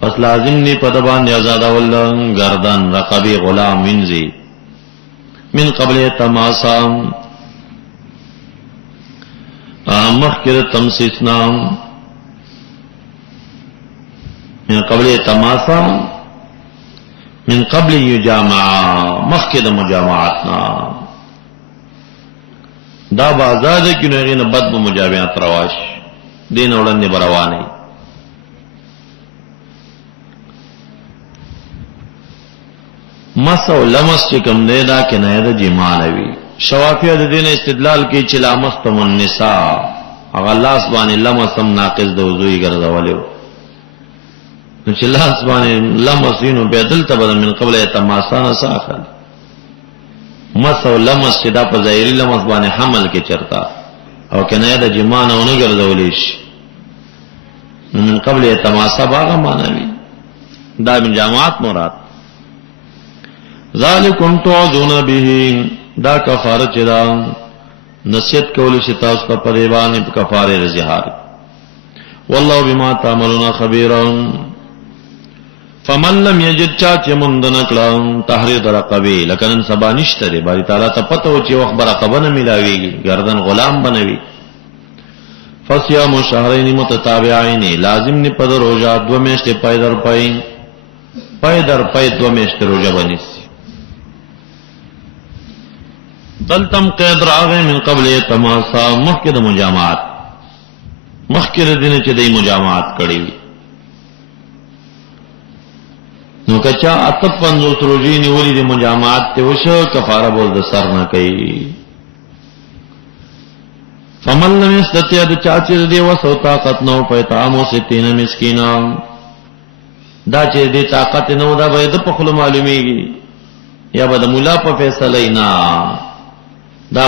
پس لازم نی په د باندې آزاد ول گردن رقبی غلام منزي من قبل تماسا مخکر تمسیسنا من قبل تماسا من قبل یجامع مخکد مجامعاتنا دا بازاد کینو غینه بد مجامعات رواش دین وړاندې بروانه مسو لمس چې کوم دی دا کنایه د جمالوي شوافیه د دین استدلال کې چې لامستم النساء هغه الله سبحانه لمسم ناقص د وضوئی ګرځولیو نو چې الله سبحانه لمسینو بدل تبدل من قبل تماسان ساخل مسو لمس چې دا په ظاهري لمس باندې حمل کې چرتا او کنایه د جمانه نه ګرځولې شي من قبل تماسا باغه معنی دا من جماعت مراد ذالکم توعدون به دا کفاره چدا نصیحت کول شي تاسو ته په دیوانه په کفاره زهار والله بما تعملون خبير فمن لم يجد چا چې مونږ نه کړم تحریر رقبه لکن سبا نشته دی باری تعالی ته پته و چې وخت برقبه نه ملاويږي گردن غلام بنوي فصيام شهرين متتابعين لازم نه په روزه دو میاشتې پای در پای دو میاشتې روزه بنسي دلتم قید راغه من قبل تماسا مخکد مجامعات مخکد دینه چې دای مجامعات کړی وي نو کچا اتب 50 روزي نیولې د مجامعات ته وشو کفاره بول د سر نه کوي فمن لم يستطيع د چا چې دی وسو طاقت نو په طعام 60 مسکینا دا چې دی طاقت نو دا به د په خلو معلومیږي یا به د مولا په فیصله نه دا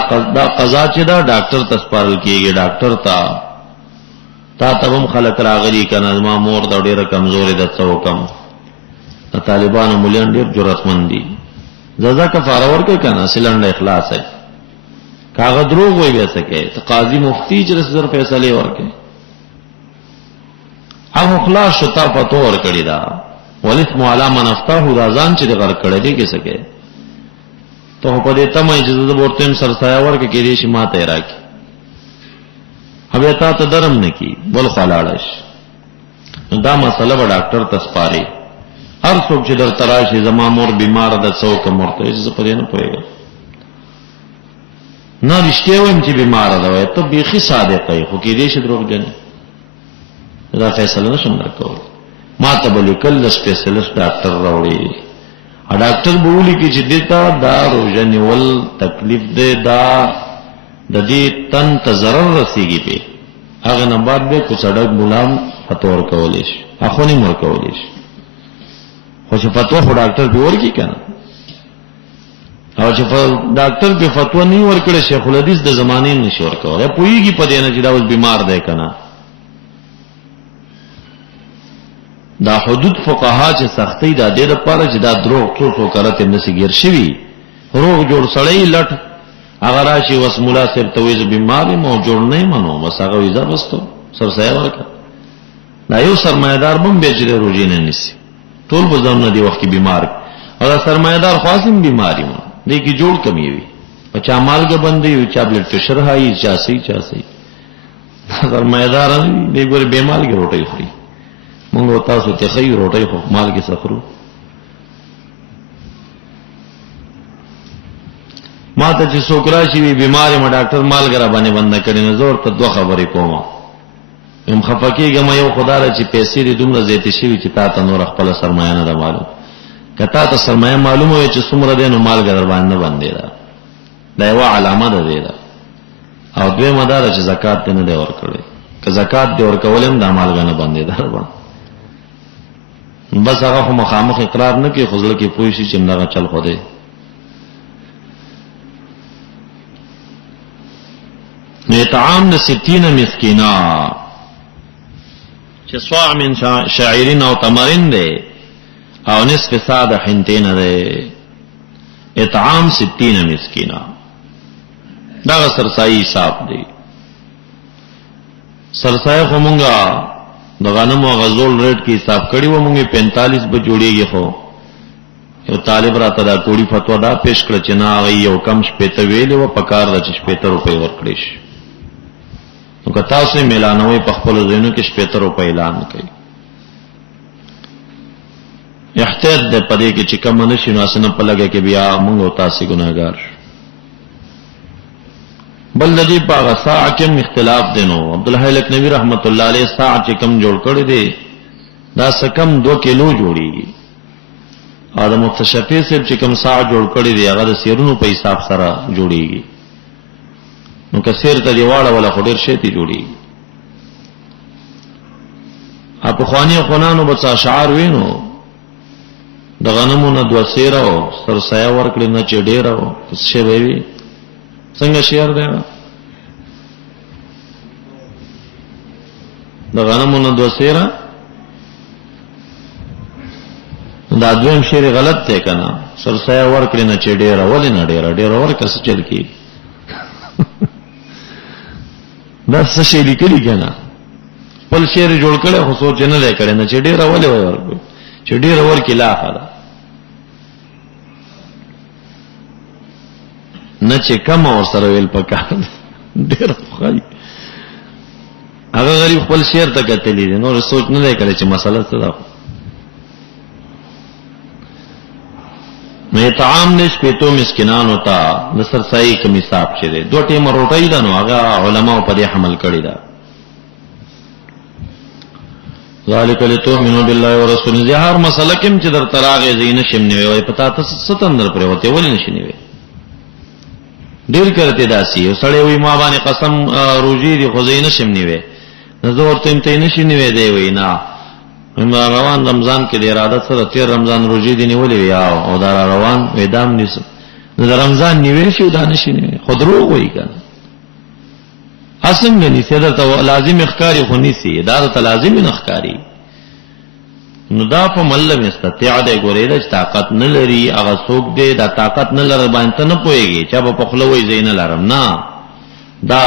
قضا چې دا ډاکټر ته سپارل کیږي ډاکټر تا تبم خلق راغلي کنه ما مور د ډیره کمزوري د څو کم طالبانو مليان ډیر جرأتمند دي ززا کفاره ورکه کنه سلند اخلاص ہے کاغذ دروغ وي به سکے ته قاضي مفتی چې سر فیصله ورکه هغه اخلاص شتا پتو ور کړی دا ولث معلم نفته دا ځان چې غر کړی دی کې سکے ته په دې تمه اجازه ورته سر سایه ورکه کې دې شي ماته راکی هغه ته درم نه کی بل خلاړش دا مسله به ډاکټر تسپاري هر څوک چې در تراشي زما مور بیمار ده څوک مرته چې په دې نه پوهیږي نه رښتیا وایم چې بیمار ده ته بیخي صادق یې خو کې دې شي دروغ جن دا فیصله نشم درکول ما ته بل کله سپیشلیست ډاکټر راوړي ا ډاکټر بولی کې چې دیتا دا روزنی ول تکلیف دې دا د دې تن ته ضرر رسیږي په هغه نه بعد به کو سړک غلام فتور کولې شي اخو نه مر کولې شي خو چې فتوا خو ډاکټر به ورکی کنه او چې ډاکټر په فتوا نه ورکړي شیخ الحدیث د زمانې نشي ورکوي پوېږي په دې نه چې دا اوس بیمار دی کنه دا حدود فقها چې سختي دا د لپاره چې دا دروغ څو کرته نسی ګر شوی روغ جوړ سړی لټ هغه راشي وس مولا صاحب ته وې بیمار مو جوړ نه منو بس هغه وې ځبستو سرسایه ورکړه دا یو سرمایدار بم بیچره روزي نه نسی ټول بزم نه دی وخت کې بیمار او دا سرمایدار خاصم بیماری مو دې کې جوړ کمی وي په چا مالګه بندي او چا بلډ پريشر هاي چا سي سرمایدار دې ګور بیمار کې روټي خوري مونږ تاسو ته خیر روټي خو مال کې سفرو ما ته چې سوکرا شي بیمار ما ډاکټر مالګرا باندې بند کړي نه زور ته دوه خبرې کوم ام خفقېګه ما یو خدای چې پیسې دې دومره زیاتې شي چې تا ته نور خپل سرمایه نه معلوم کته ته سرمایه معلومه وي چې څومره دې نو مالګر باندې باندې دا یو علامه ده دی او دوی مدار چې زکات نه دی ورکړي که زکات دی ورکولم د مالګر نه باندې دربا بس هغه مخامخ اقرار نه کوي خپل کې پوي شي چې نه چل خو دی اطعام 60 مسکینا چې صاع من شاعرین او تمرین دی او نصف ساعه حنتین دی اطعام 60 مسکینا دا سرسایی حساب دی سرسای خو مونږه د غنمو غزول ریټ کې حساب کړی و مونږه 45 به جوړیږي خو یو طالب راته دا کوړی فتوا دا پیش کړ چې نه هغه یو کم شپته ویلې و پکار د 70 روپۍ ورکړي شي نو که تاسو ميلانوي په خپل ځینو کې 70 روپۍ اعلان کړي احتیاط دې پدې کې چې کوم نشي نو اسنه په لګه کې بیا موږ او تاسو ګناهګار بل لدی په غساع کې اختلاف دینو عبد الله لکنوی رحمت الله علیه ساعه چې کم جوړ کړی دی دا سکم 2 کیلو جوړیږي ادم متشفی سے چې کم ساعه جوړ کړی دی هغه د سیرونو په حساب سره جوړیږي نو کثیر ته دیواله ولا خډیر شي تی جوړیږي اپ خوانی خونانو بچ اشعار وینو د غنمو نه 2 سیره او سرسایه ورکړي نه چې ډیر او څه وی څنګه شعر دی د غنمو نه 2 سیره دا دویم شعر غلط دی کنه سرسایه ورکړي نه چې ډیر ولې نه ډیر ورکړه څه چل کی دا څه شي لیکلی کنه خپل شعر جوړ کړي خو سوچ نه لري کړي نه چې ډیر ولې ورکړي چې ډیر ورکړي لا خلا نه چې کم اور سره ویل پکار ډیر خوای هغه غریب خپل شعر ته کتلی دي نو سوچ نه لري کړي چې مسله څه ده مې طعام نش پېتو مسکینان ہوتا د سرسایي کمی حساب شه دي 2 ټیم روټۍ ده نو هغه علماء په دې حمل کړی دا ذالک لتؤمنوا بالله ورسوله زهار مسله کوم چې در تراغه زین شم نیوي وای پتا ته ستندر پر وته ولې نشي نیوي ډیر کرتے داسي سړی وي ما باندې قسم روزي دي خو زین شم نیوي نزور ته نشي نیوي دی وینا روان رمضان کې د اراده سره 13 رمضان روزي دي نیولې ویا او دا روان وېدام نس د رمضان نیوي شو دا نشي نیوي خود روغ وای کنه اسم نه نسیدا ته لازم اخکاری خو نسی دا ته لازم نه اخکاری نو دا په ملم استطاع د ګورې د طاقت نه لري هغه څوک دی دا طاقت نه لري باندې نه پويږي چې په خلوي زین لرم نه دا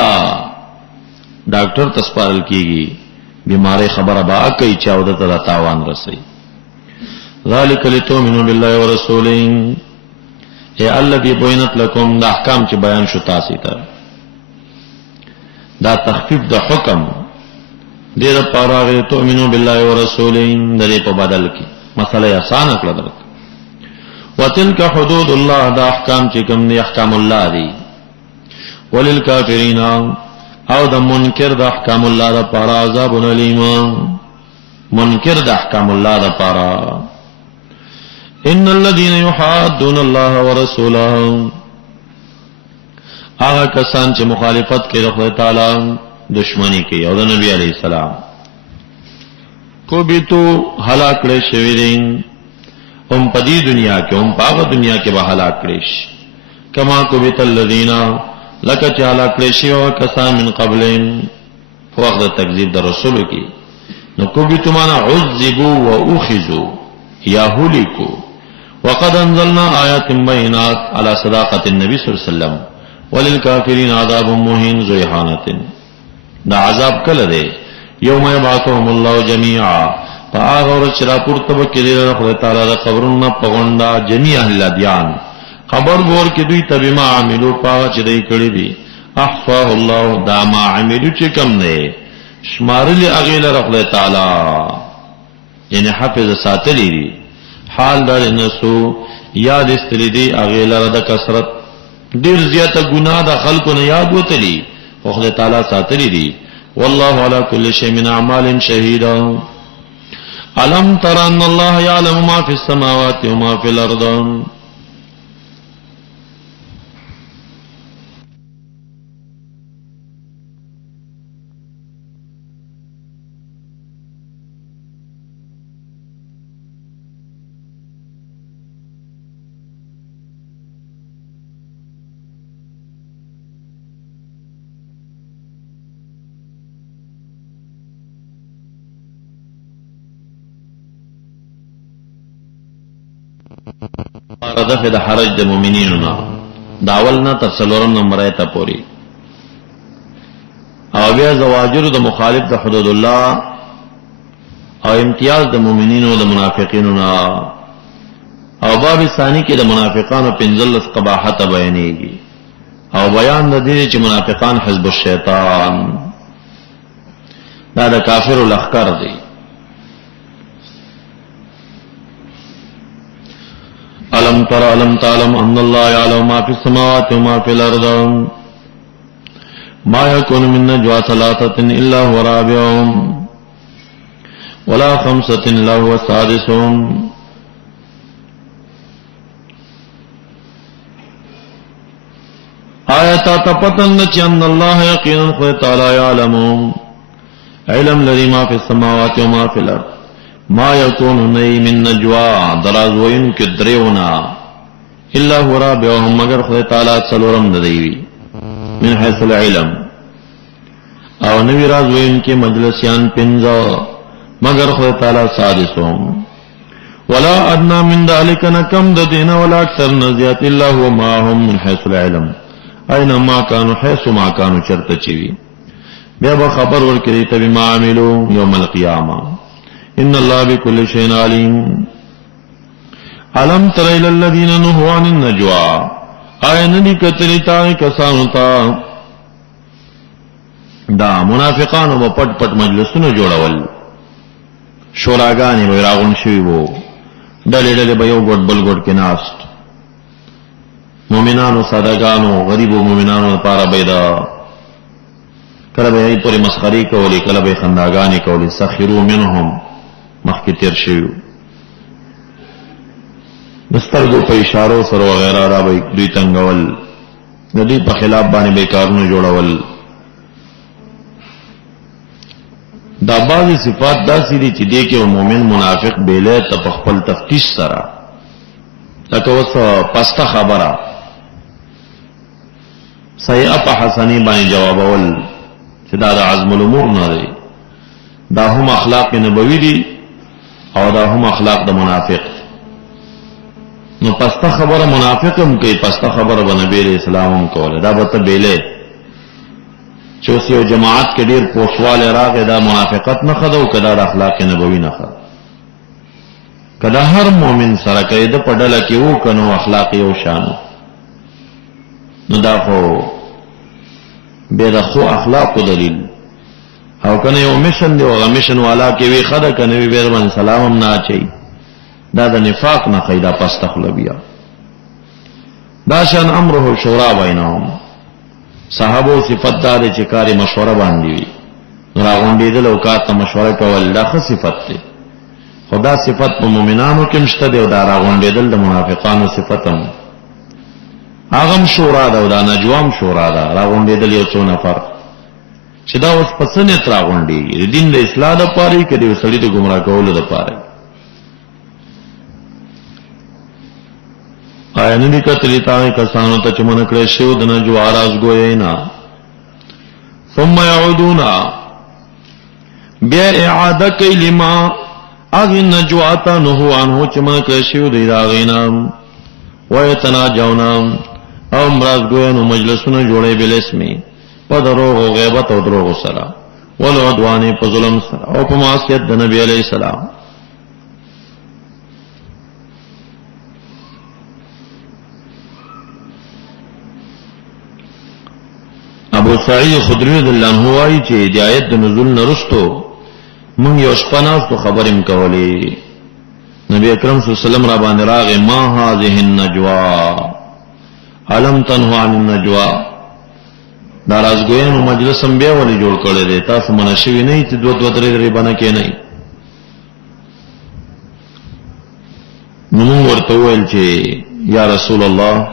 ډاکټر تسپارل کیږي بیماری خبره با کوي چې او د تاوان رسي ذالک لتؤمنوا بالله ورسوله ای الذی بینت لكم دا احکام چې بیان شو تاسو ته دا تخفیف د حکم دې لپاره غوړي تؤمنو بالله ورسوله دې په بدل کې مسله آسان کړل درته وتلک حدود الله دا احکام چې کوم دي احکام الله دي وللکافرین او د منکر د احکام الله لپاره عذاب الیم منکر د احکام الله لپاره ان الذين يحادون الله ورسوله هغه کسان چې مخالفت کوي د خدای تعالی دشمنی کوي او د نبی علیہ السلام کو به تو هلاک کړي شوی دي هم په دې دنیا کې هم په هغه دنیا کې به هلاک کړي شي کما کبت الذین لکه چې هلاک کړي شوي کسان من قبلهم په وخت د تکذیب د رسولو کې. نو کبتو معنا عذبوا واخذوا یا هلکوا. وقد انزلنا آیات بینات علی صداقة النبی صلی الله علیه وسلم وللکافرین عذاب مهین ذو احانة. دا عذاب کله دی؟ یوم یبعثهم الله جميعا، فآغا ورچ را پورتب کدیر خدای تعالی دا قبرنا پغنڈا جميع اهل الادیان خبر گور کی دوی تبی ما عملو پاغا چی دی کڑی دی احصاه الله دا ما عملو چی کم دی شمارلی اغیل رخدای تعالی یعنی حفظ ساتلی دی حال دار نسو یاد استلی دی اغیل رد کسرت دیر زیادہ گناہ دا خلقو یاد وطلی خدای تعالی ساتلی دی والله على كل شيء من اعمال شهيدا. الم تر ان الله يعلم ما في السماوات وما في الارض. دفع دا حرج دا مومنینونا داولنا تفصلورم نمبر آیتا پوری او بیا زواجر دا مخالف دا حدود اللہ او امتیاز دا مومنینو دا منافقینونا او باب ثانی کی دا منافقان و پنزلس قباحت بیانی گی او بیان دا دیدی چی منافقان حزب الشیطان دا کافر الاخکر دی. ألم تر ألم تعلم أن الله يعلم ما في السماوات وما في الأرض ما يكون من نجوى ثلاثة إلا هو رابعهم ولا خمسة إلا هو سادسهم آية تپتن چی ان الله يقين خود تعالى يعلم علم الذي ما في السماوات وما في الأرض ما يكون نئی من نجوا دراز وین کے دریونا الا هو رابعهم مگر خدای تعالی څلورم ندیوی من حيث العلم او نوی راز وین کے مجلسیان پنځه مگر خدای تعالی سادسهم ولا ادنى من ذلك نکم د دین ولا اکثر نزیات الا هو معهم من حيث العلم اينما كانوا حيث ما كانوا چرته چوی بیا به خبر ورکړي ته بما عملوا يوم القيامه ان الله بكل شيء عليم. الم تر الى الذين نهوا عن النجوى آیا ندی کتلی تا کسانو تا دا منافقانو با پٹ پٹ مجلسونو جوڑول شوراگانی با راغون شوی بو ڈلی ڈلی با یو گوڑ بل گوڑ کے ناست مومنانو صدقانو غریبو مومنانو پارا بیدا کله به ای پوری مسخری کولی کله به خنداگانی کولی سخرو منهم مخکی تیر شویو دسترگو پا اشارو سر وغیرہ را بای دوی تنگول دوی پا خلاف بانی بیکارنو جوڑول دا بعضی صفات دا سیدی چی دے که مومن منافق بیلے تا پخپل تفتیش سرا لکه وسا پستا خبرا سیئا پا حسنی بانی جواب اول چی دا عزم الامور ندی دا هم اخلاق نبوی دی او دا هم اخلاق دا منافق. نو پستا خبر منافقم کئی پستا خبر بنبی علیہ السلامم کوله دا بتا بیلے چوسی و جماعت کے دیر پوشوال راغ دا منافقت نخدو کدا دا اخلاق نبوی نخد کدا ہر مومن سرکای دا پڑھلا کی او کنو اخلاقی او شانو نو دا خو بید خو اخلاق دلیل او کنه یو مشن دی او مشن والا کې وی خدا کنه وی بیر من سلامم نه چي دا د نفاق نه خیدا پستخل بیا دا شان امره شورا بینهم صحابو صفت دار چې کاری مشوره باندې وی راغونډې د لوکات مشوره کول دا خو صفت دی خدا صفت په مؤمنانو کې مشته دی او دا راغونډې د منافقانو صفتم اغم شورا دا او دا نجوام شورا دا راغونډې د یو څو نفر چې دا اوس پسنه تر غونډي دین د اصلاح د پاره کې د وسړي د گمراه کولو د پاره آیا ندی کتلی تاغی کسانو تا چمن کړی شو د نجوا رازګویینا ثم يعودونا بیا اعاده کوي لما اغی نجوا تا نهو عنه چمن کړی شو دی داغینا ویتناجونا او مرازګوینو مجلسونه جوړی بالاسمی په دروغ او غیبت او دروغ سره والعدوان په ظلم سره او په معصیت د نبی علیہ السلام. ابو سعید خدری رضی الله عنه وايي چې د آیت د نزول نرستو مونږ یو شپناستو خبرې کولې نبی اکرم صلی الله علیه وسلم را باندې راغې ما هذه النجوا علم تنهو عن النجوا دا رازګوینو مجلس هم بیا ولې جوړ کړی دی تاسو منشوي نه چې دو درې درې باندې کې نه نو موږ ورته وویل چې یا رسول الله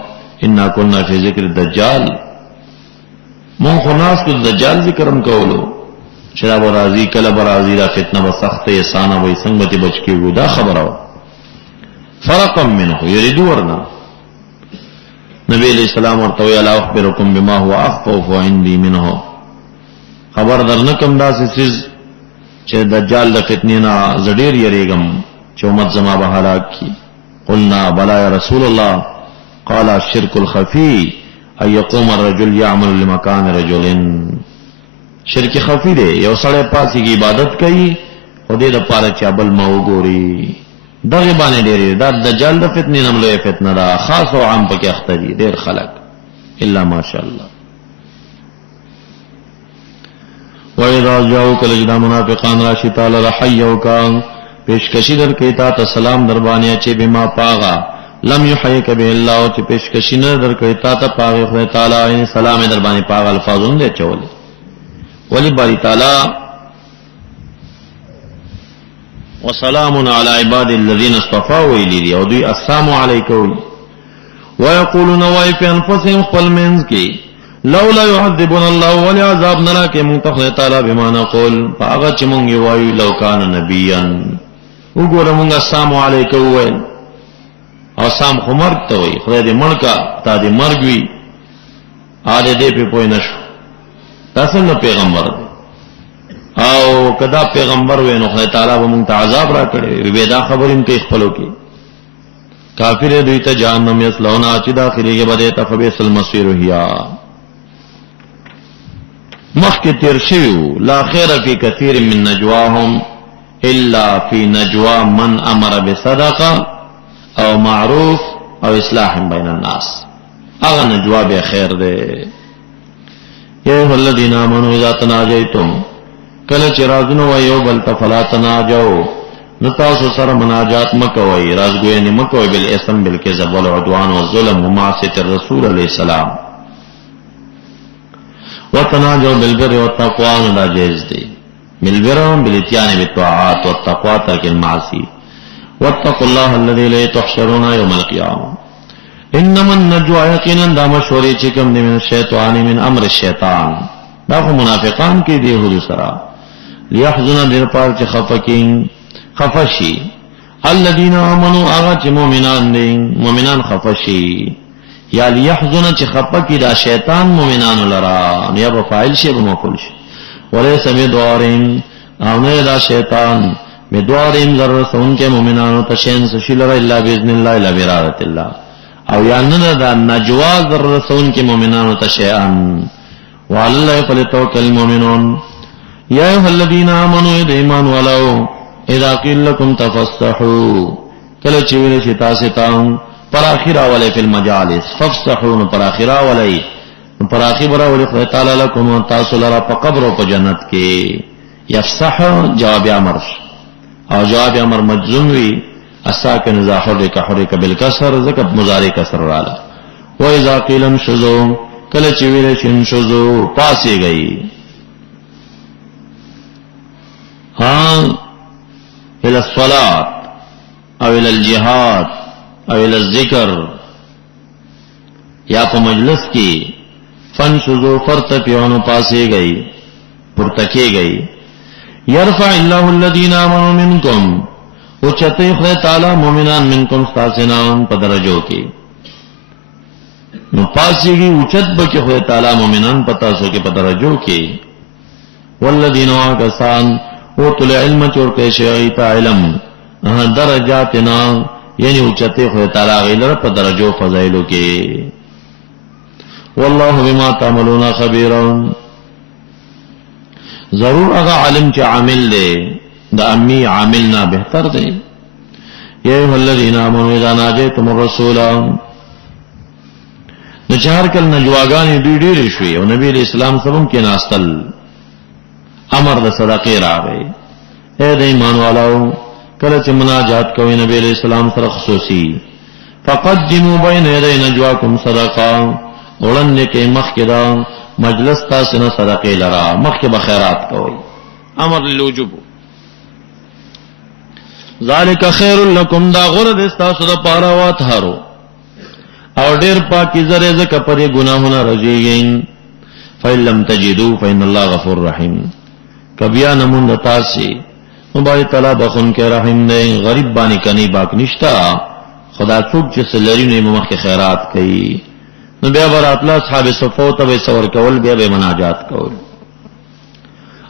انا كنا فی ذکر الدجال مون خو ناس کو دجال ذکر هم کولو چې دا برازي کله برازي را فتنه به سخته اسانه وي څنګه ته بچ کېږو دا خبره فرقا منه یریدورنا نبی علیہ السلام ورته ویل اخبرکم بما هو اخوف عندي منه خبر درنکم داسې چیز چې دجال د فتنې نه زډیر یریګم چې امت زما به هلاک کی قلنا بلا یا رسول الله قال الشرك الخفي ان يقوم الرجل يعمل لمكان رجل شرک خفی دی یو سړی پاسي کی عبادت کوي خو دې د پاره چې بل ما وګوري دغه باندې ډېرې دا دجال د فتنې نه ملوي فتنه دا خاص او عام پکې اخته دي ډېر خلک الا ماشاء الله. وَإِذَا جَاءُوكَ لَجْدَا منافقان راشي تعالی رحيوك پیشکشی در کوي تا ته سلام در باندې چې بما پاغا لم يحيك به الله چې پیشکشی نه در کوي تا ته پاغه خدای تعالی ان سلام در باندې پاغ الفاظونه دي چولې ولی باری تعالی وسلام علی عباد الذین اصطفوا الی او دوی السلام علیکم ويقولون وایفی انفسهم قل منز کی لولا يعذبنا الله ولی عذاب نرا کې منتخب تعالی بما نقول هغه چې مونږ وایو لو کان نبیا وګوره مونږ السلام علیکم وایو او سام خو مرګ ته وایي خدای دې مړکا تا دې مرګ وي اده دې په پوی نشو تاسو نو پیغمبر دی او کدا پیغمبر وې نو خدای تعالی به مونږ ته عذاب را کړي وې دا خبرین کې خپلو کې کافر دوی ته جهنم یسلونا چې داخلي کې بده تفبئس المصير هيا مخک تیر شیو لا خیر فی کثیر من نجواهم الا فی نجوا من امر بصدقه او معروف او اصلاح بین الناس اغه نجوا به خیر ده. یا ایها الذین آمنوا اذا تناجیتم کله چې رازونه وایو بل فلا تناجوا نو تاسو سره مناجات مکوئ رازګوینه مکوئ بل اسم بل کذب والعدوان والظلم ومعصیت الرسول علیہ السلام وتناجوا بالبر والتقوى لا جائز دی بالبر بالاتيان بالطاعات والتقوى ترك المعاصي واتقوا الله الذي لا تحشرون يوم القيامه انما النجوى یقینا دا مشورې چې کوم دی من شیطان من امر الشیطان دا خو منافقان کې دی هو سره ليحزن دیر پار چې خفقین خفشی الذين امنوا هغه چې مؤمنان دي مؤمنان خفشی یا ليحزن چې خفقی دا شیطان مؤمنان لرا یا په فاعل شی به مفعول شي وليس بدوارین او نه دا شیطان بدوارین لرسون کې مؤمنانو تشین سشیل الا باذن الله الا برادت الله او یا نه دا نجوا لرسون کې مؤمنانو تشیان وعلى الله فليتوكل المؤمنون یا ایها الذين امنوا ایمان والو اذا قيل لكم تفصحوا کله چې ویل شي تاسو ته پر اخره ولې په المجالس ففصحوا پر اخره ولې پر اخره ولې خدای تعالی لكم تاسو لرا په قبر او په جنت کې يفصح جواب امر او جواب امر مجزوم وي اساکن ظاهر حرک بالکسر ذکر مضارع کسر رااله و اذا قيل انشزوا کله چې ویل شي انشزوا پاسې گئی ہاں الى الصلاة او الى الجهاد او الى الذکر یا په مجلس کې فنشزو فرتفعون پاسې گئی پرتکے گئی یرفع الله الذين امنوا منكم او چته خدای تعالی مومنان منکم استاسنان په درجو کې نو پاسیږي اوچت بکې خدای تعالی مومنان پتا سو کې په درجو کې والذین واکسان اوتل علم چور کې شی ته علم درجاتنا یعنی اوچته خدای تعالی غیلر په درجو فضایلو کې والله بما تعملون خبیر ضرور هغه عالم چې عامل دی دا امی عاملنا بهتر دی یا ایها الذین آمنوا اذا ناجیتم الرسول نو چهار کل نجواګانې ډېرې شوې او نبی اسلام سبم کې ناستل امر د صدقې راغی اے د ایمان والو کله چې مناجات کوي نبی اسلام سره خصوصي فقدموا بین یدی نجواکم صدقه وړاندې کې مخکې دا مجلس تاسو نه صدقې لرا مخکې به خیرات کوي امر للوجوب ذالک خیر لکم دا غرض استاسو د پاره واتهرو او ډیر پاکی زره زکه پرې ګناهونه رجیږي فإن لم تجدوا فإن الله غفور رحیم کبیا نمون تاسو مبارک تعالی بخون کې رحیم دی غریب باندې کني باک نشتا خدا څوک چې سلری نه مخکې خیرات کوي نو بیا برات لا اصحاب صفو ته سور کول بیا به مناجات کول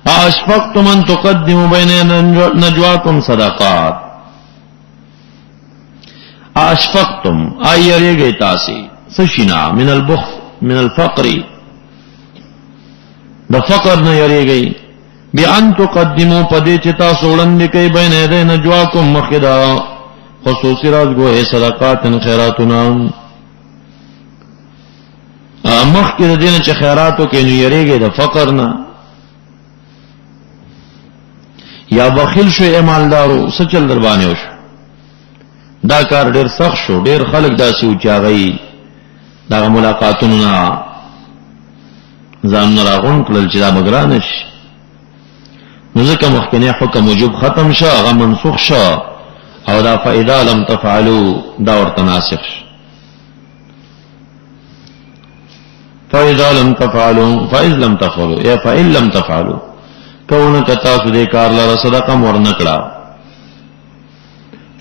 اشفقتم ان تقدموا بين نجواكم صدقات اشفقتم ایریږي تاسو سشنا من البخل من الفقر د فقر نه یریږي بان تقدموا پدې چې تاسو وړاندې کوي بین یدی نجواکم مخدا خصوصي راځګو صدقات خیراتنا مخکې د دین چې خیراتو کې نو یریږي د فقر نه یا بخیل شو ایماندارو سچل در باندې وشو دا کار ډیر سخت شو ډیر خلک داسې و چې هغه دا ملاقاتونو نه ځان راغون کړل چې دا بګران شي نو ځکه مخکنی حکم وجوب ختم شو هغه منسوخ شو او دا فإذا لم تفعلوا دا ورته ناسخ شو فإذا لم تفعلوا فإذ لم تفعلوا یا فإن لم تفعلوا کونه کتا سودے کار لرا صدقه مور نکړه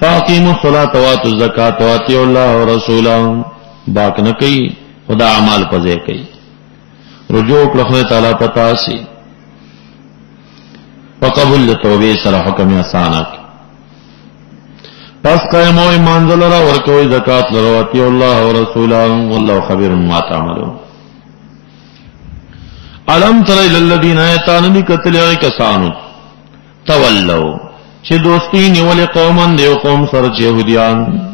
فاقیموا الصلاة واتوا الزکاة واطیعوا الله ورسوله باک نه کوي خدا اعمال پځه کوي رجوع کړه تعالی پتا سي وقبول توبه سره حکم آسانک پس قائم او ایمان لرا ورکوي زکات لرا واطیعوا الله ورسوله والله خبير ما تعملون علم تر الذین ایتان بکتل کسانو تولوا چې دوستی نیول قومن دیو قوم سره يهوديان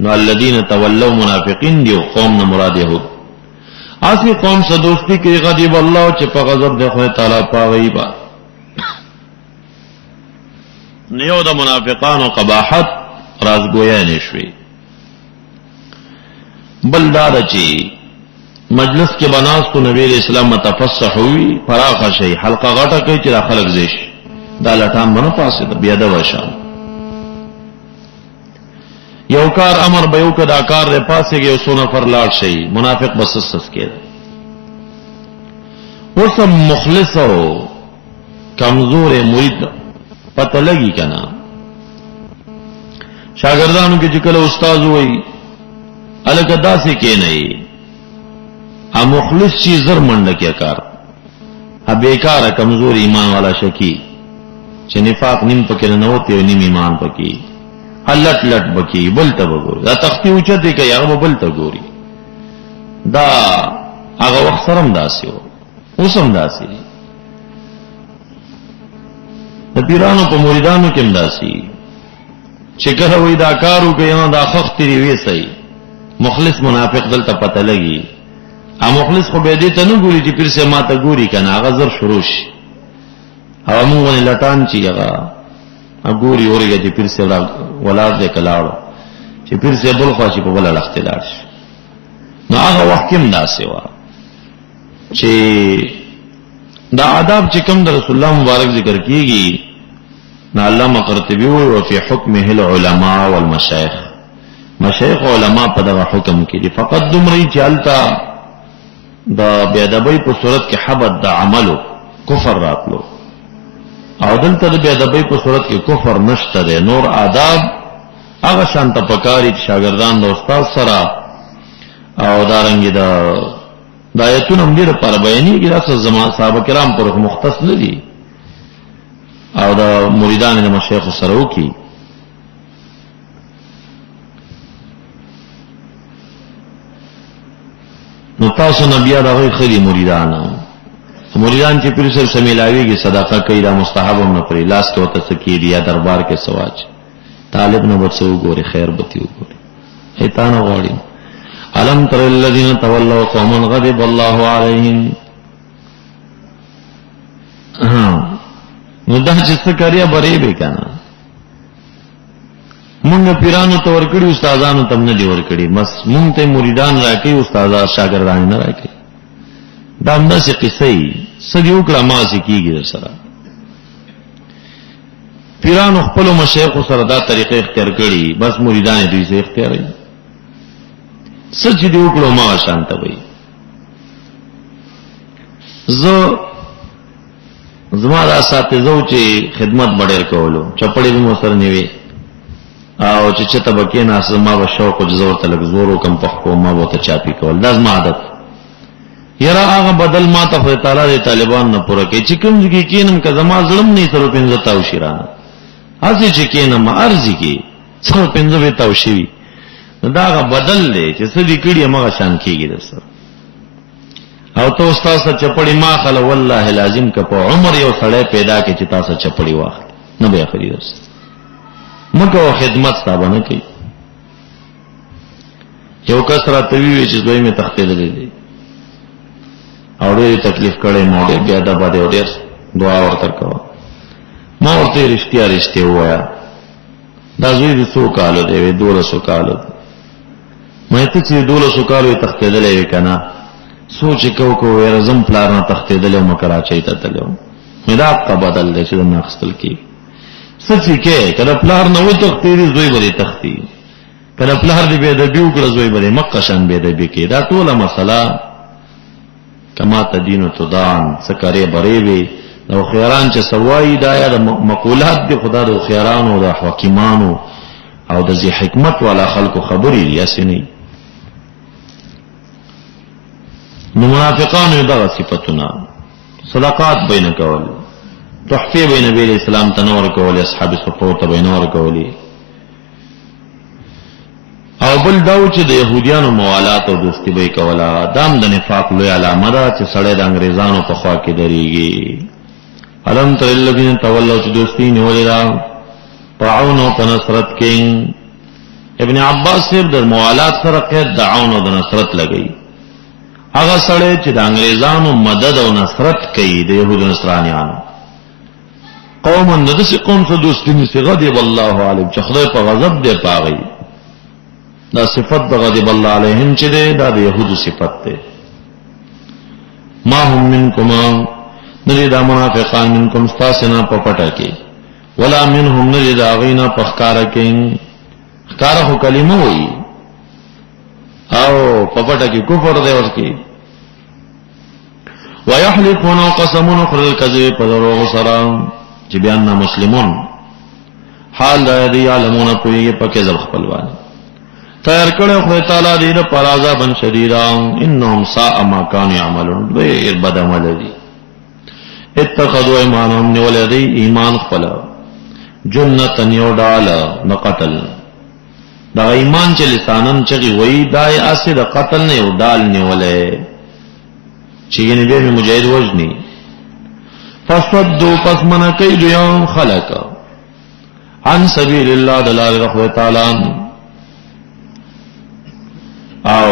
نو الذين تولوا منافقین دیو قوم نه مراد يهود اسی قوم سره دوستی کې غضب الله چې په غضب د خدای تعالی پاوی با نیو د منافقانو قباحت رازګویا نشوي بلدار چی مجلس کې بناستو نبی اسلام متفسح ہوئی فراخ شي حلقه غټه کوي چې خلک زیش دا لټان باندې پاسه د بیا د وشان یو کار امر به یو کدا کار له پاسه کې وسونه پر لاړ شي منافق بسسس کې وسم مخلص او کمزور مرید پته لګي کنه شاګردانو کې چې کله استاد وای الګ داسې کې نه ا مخلص شي زر منډه کې کار ا بیکار کمزور ایمان والا شکی چې نفاق نیم پکې نه وته او نیم ایمان پکې لټ لټ بکی بل ته وګوري دا تختی اوچته کوي هغه بل ته ګوري دا هغه وخت سره داسې و اوسم داسې د پیرانو په مریدانو کې داسې چې کله وې دا کارو کوي نو دا خخت دی وی صحیح مخلص منافق دلته پته لګي ا مخلص خو به دې ته نه ګوري چې پیر سه ماته ګوري کنه هغه زر شروع شي او موږ نه لټان چی هغه اګوري اورګه چې پیر سه ولاد دې کلاړو چې پیر سه بل خو چې په بل لخت لاړ شي نو هغه وخت کې داسې و چې دا آداب چې کوم د رسول الله مبارک ذکر کیږي نه علامه قرطبی او فی حکمه العلماء والمشایخ مشایخ علماء په دغه حکم کې دي فقط دمری چالتا دا بیا د بې په صورت کې حبط د عملو کفر راتلو او دلته د بیا د بې په صورت کې کفر نشته ده نور آداب هغه شانت پکاري شاګردان د استاد سره او دارنګي دا آیتونه هم دې لپاره بیانېږي دا زما صحابه کرام پر مختص نه دي او دا مریدان د مشایخ سره وکي. نو تاسو نبیا دا غي خلی مریدان چې پیر سره سمیلاویږي صدقه کوي دا مستحب هم نه پرې لاس کې وته سکی دی یا دربار کې سواج طالب نه بچو ګوري خیر بتی وګوري ایتان غوړي. الم تر الذين تولوا قوما غضب الله عليهم نو دا چې څه کړیا بری به کنه مونږ پیرانو ته ورکړي استادانو تم نه دی ورکړي بس مونږ ته مریدان راکړي استادان شاګردان نه راکړي دا همدا څه قصې سړي وکړه ما سکیږي در سره پیرانو خپل مشایخ سره دا طریقې اختیار کړي بس مریدان دوی یې اختیار کړي سچ دی وکړو ما شانته وي زما دا اساتذو چې خدمت بډیر کولو چپړې به مو سره نیوي او چې چته بکې ناس ما به شوق او زور تلک زورو کم پخو ما به ته چاپی کول دا زما عادت یرا هغه بدل ما ته خدای تعالی د طالبان نه پوره کې چې کوم ځکه کینم که زما ظلم نه سره پنځه تاو شیرانه هڅه چې کینم ارزي کې څو پنځه به تاو شي دا هغه بدل دی چې څه دې کړی مغه شان کېږي در سره او تو استاد سره چپړی ما خل والله لازم ک په عمر یو سړی پیدا کې چې تاسو چپړی واخل نه به اخري درس مګو خدمت تابه نه کوي یو کس را توی چې دوی می تختیدلې دي او ډېر تکلیف کړي مو ډېر بیا دا باندې ډېر دعا ورته کوه ما ورته رښتیا وایا دا زوی د څو کالو دی 1200 کالو مې ته چې 1200 کالو تختیدلې کنه سوچ کو ورزم پلار نه تختیدلې او کراچۍ ته تلو مې دا قبدل دې چې نه خپل کی سچې کې کله پلار نه و تختیدې زوی بری تختی کله پلار دې به د بیو کړه زوی بری مکه شان به دې کې دا ټوله مسله کما تدین تدان سکرې بری وي نو خیران چې سوای دا یا مقولات دي خدا د خیرانو او د حکیمانو او د ذی حکمت والا خلکو خبرې یا سنې نو منافقانو دغه صفاتونه صدقات بین کول تحفه بین نبی اسلام تنور کول اصحاب صفوت بین نور کولی او بل داو چې د يهوديانو موالات او دوستی به کولا دام د نفاق لوی علامه ده چې سړی د انګريزانو په خوا کې دریږي. علم تر الذين تولوا چې دوستی نیولې ده طاعون په نصرت کې ابن عباس صاحب د موالات سره قید د عون او د نصرت لګي هغه سړی چې د انګريزانو مدد او نصرت کوي د يهود نصرانيانو قوم ندس قوم سره دوستی نسی غضب الله علیهم چې خدای په غضب دی پاغي دا صفت د غضب الله علیهم چې دا د يهودو صفت ده. ما هم منکم نری دا منافقان منکم استاسنا په پټه کې ولا منهم نری دا غینا په ښکارا کې ښکارا خو کلمه وایي او په پټه کې کفر دی ورکی ويحلفون قسمون خر الكذب په دروغ سره چې بیان نه مسلمون حال دا دی علمون په کې کذب خپلوان تیار کړو خدای تعالی دې په عذاب شدیدا انهم ساء ما كانوا يعملون ډېر بد عمل دي اتخذوا ایمانهم ولدی ایمان خپل جنتن یو ډال نه قتل دا ایمان چې لسانن چې وی دای اسه د قتل نه یو ډال نیولې چې یې به مجاهد وجني فصدوا پس من کوي دوی خلق عن سبیل الله دلال رحمت تعالی او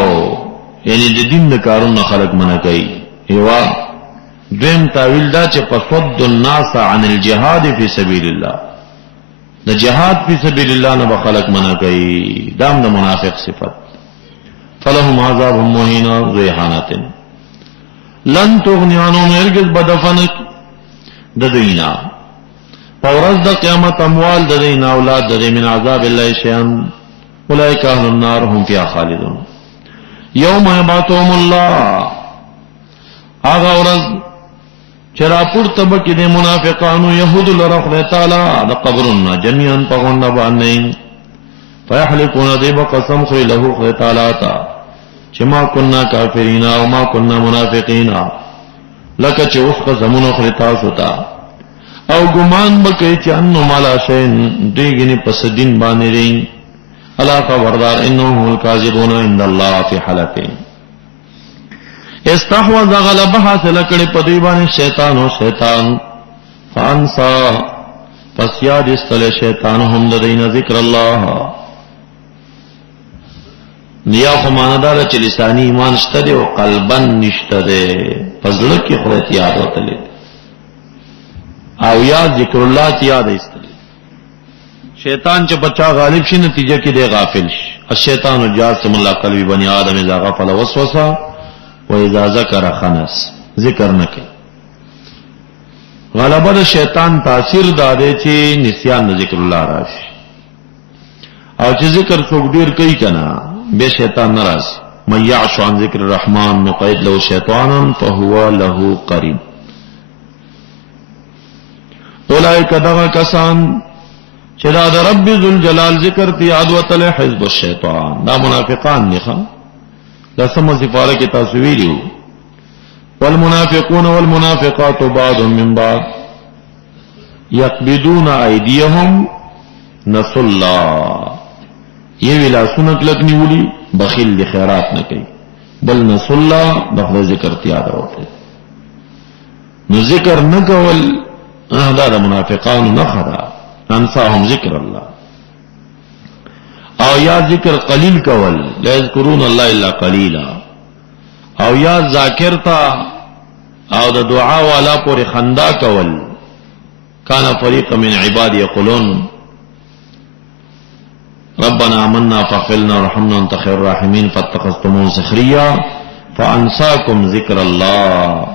یعنی د دین د کارونو خلق منع کوي یوا دیم تعویل دا چې فصد الناس عن الجهاد فی سبیل الله د جهاد فی سبیل الله نه خلق منع کوي دام د منافق صفت فلهم عذاب مهین ذو اهانت لن تغنی عنهم هرگز بدفن د دینا پورز د قیامت اموال د دینا اولاد د من عذاب الله شیئا اولئک اهل النار هم فیها خالدون یوم یبعثهم الله آغا ورځ چرا پورته بکې د منافقانو يهود لرخ تعالی د قبرنا جميعا پغون باندې فیحلفون ذی بقسم خو له خدای تعالی تا چې ما كنا کافرین او ما كنا منافقین، لکه چې اوس قسمونه خوري تاسو ته او ګمان بکې چې انو مالا شین دیګنی پس دین باندې دی. الا خبردار انهم الكاذبون عند الله فی حلقه. استحوذ غلبه حاصل کړي په دی باندې شیطان او شیطان فانسا پس یاد استل شیطان هم د دین ذکر الله. نیا خو ماندار چې لسانی ایمان شته دی او قلبا نشته دی، پزړه کې خو یاد وتلی او یاد ذکر الله ته یاد ایستلی. شیطان چې بچا غالب شي نتیجه کې دی غافل شي. الشیطان جاسم الله قلبی بنی آدم اذا غفل وسوسه و اذا ذکر خنس، ذکر نه کوي. غلبه د شیطان تاثیر داده چې نسیان ذکر الله راشي، او چې ذکر څوک ډیر کوي کنه به شیطان ناراض. من یعش عن ذکر الرحمن نقید له شیطانا فهو له قرین. اولئک دغه کسان چې دا د رب ذوالجلال ذکر تی عدوۃ حزب الشیطان، دا منافقان نه ښه لسمه سفاره کې تاسو ویلو. والمنافقون والمنافقات بعضهم من بعض يقبضون أيديهم نسوا الله. یہ ویلا سنت لکنی ولی بخیل دی خیرات نہ کئی بل نسوا الله دخل ذکر تیاد ہوتے نو ذکر نہ کول دا منافقان نخدا انساهم ذکر الله. او یا ذکر قلیل کول لا یذکرون الله الا قلیلا. او یا ذاکر تا او د دعا والا پورې خندا کول. کان فریق من عباد یقولون ربنا آمنا فاغفر لنا وارحمنا وانت خیر الراحمین فاتخذتموهم سخریا فانساکم ذکر الله.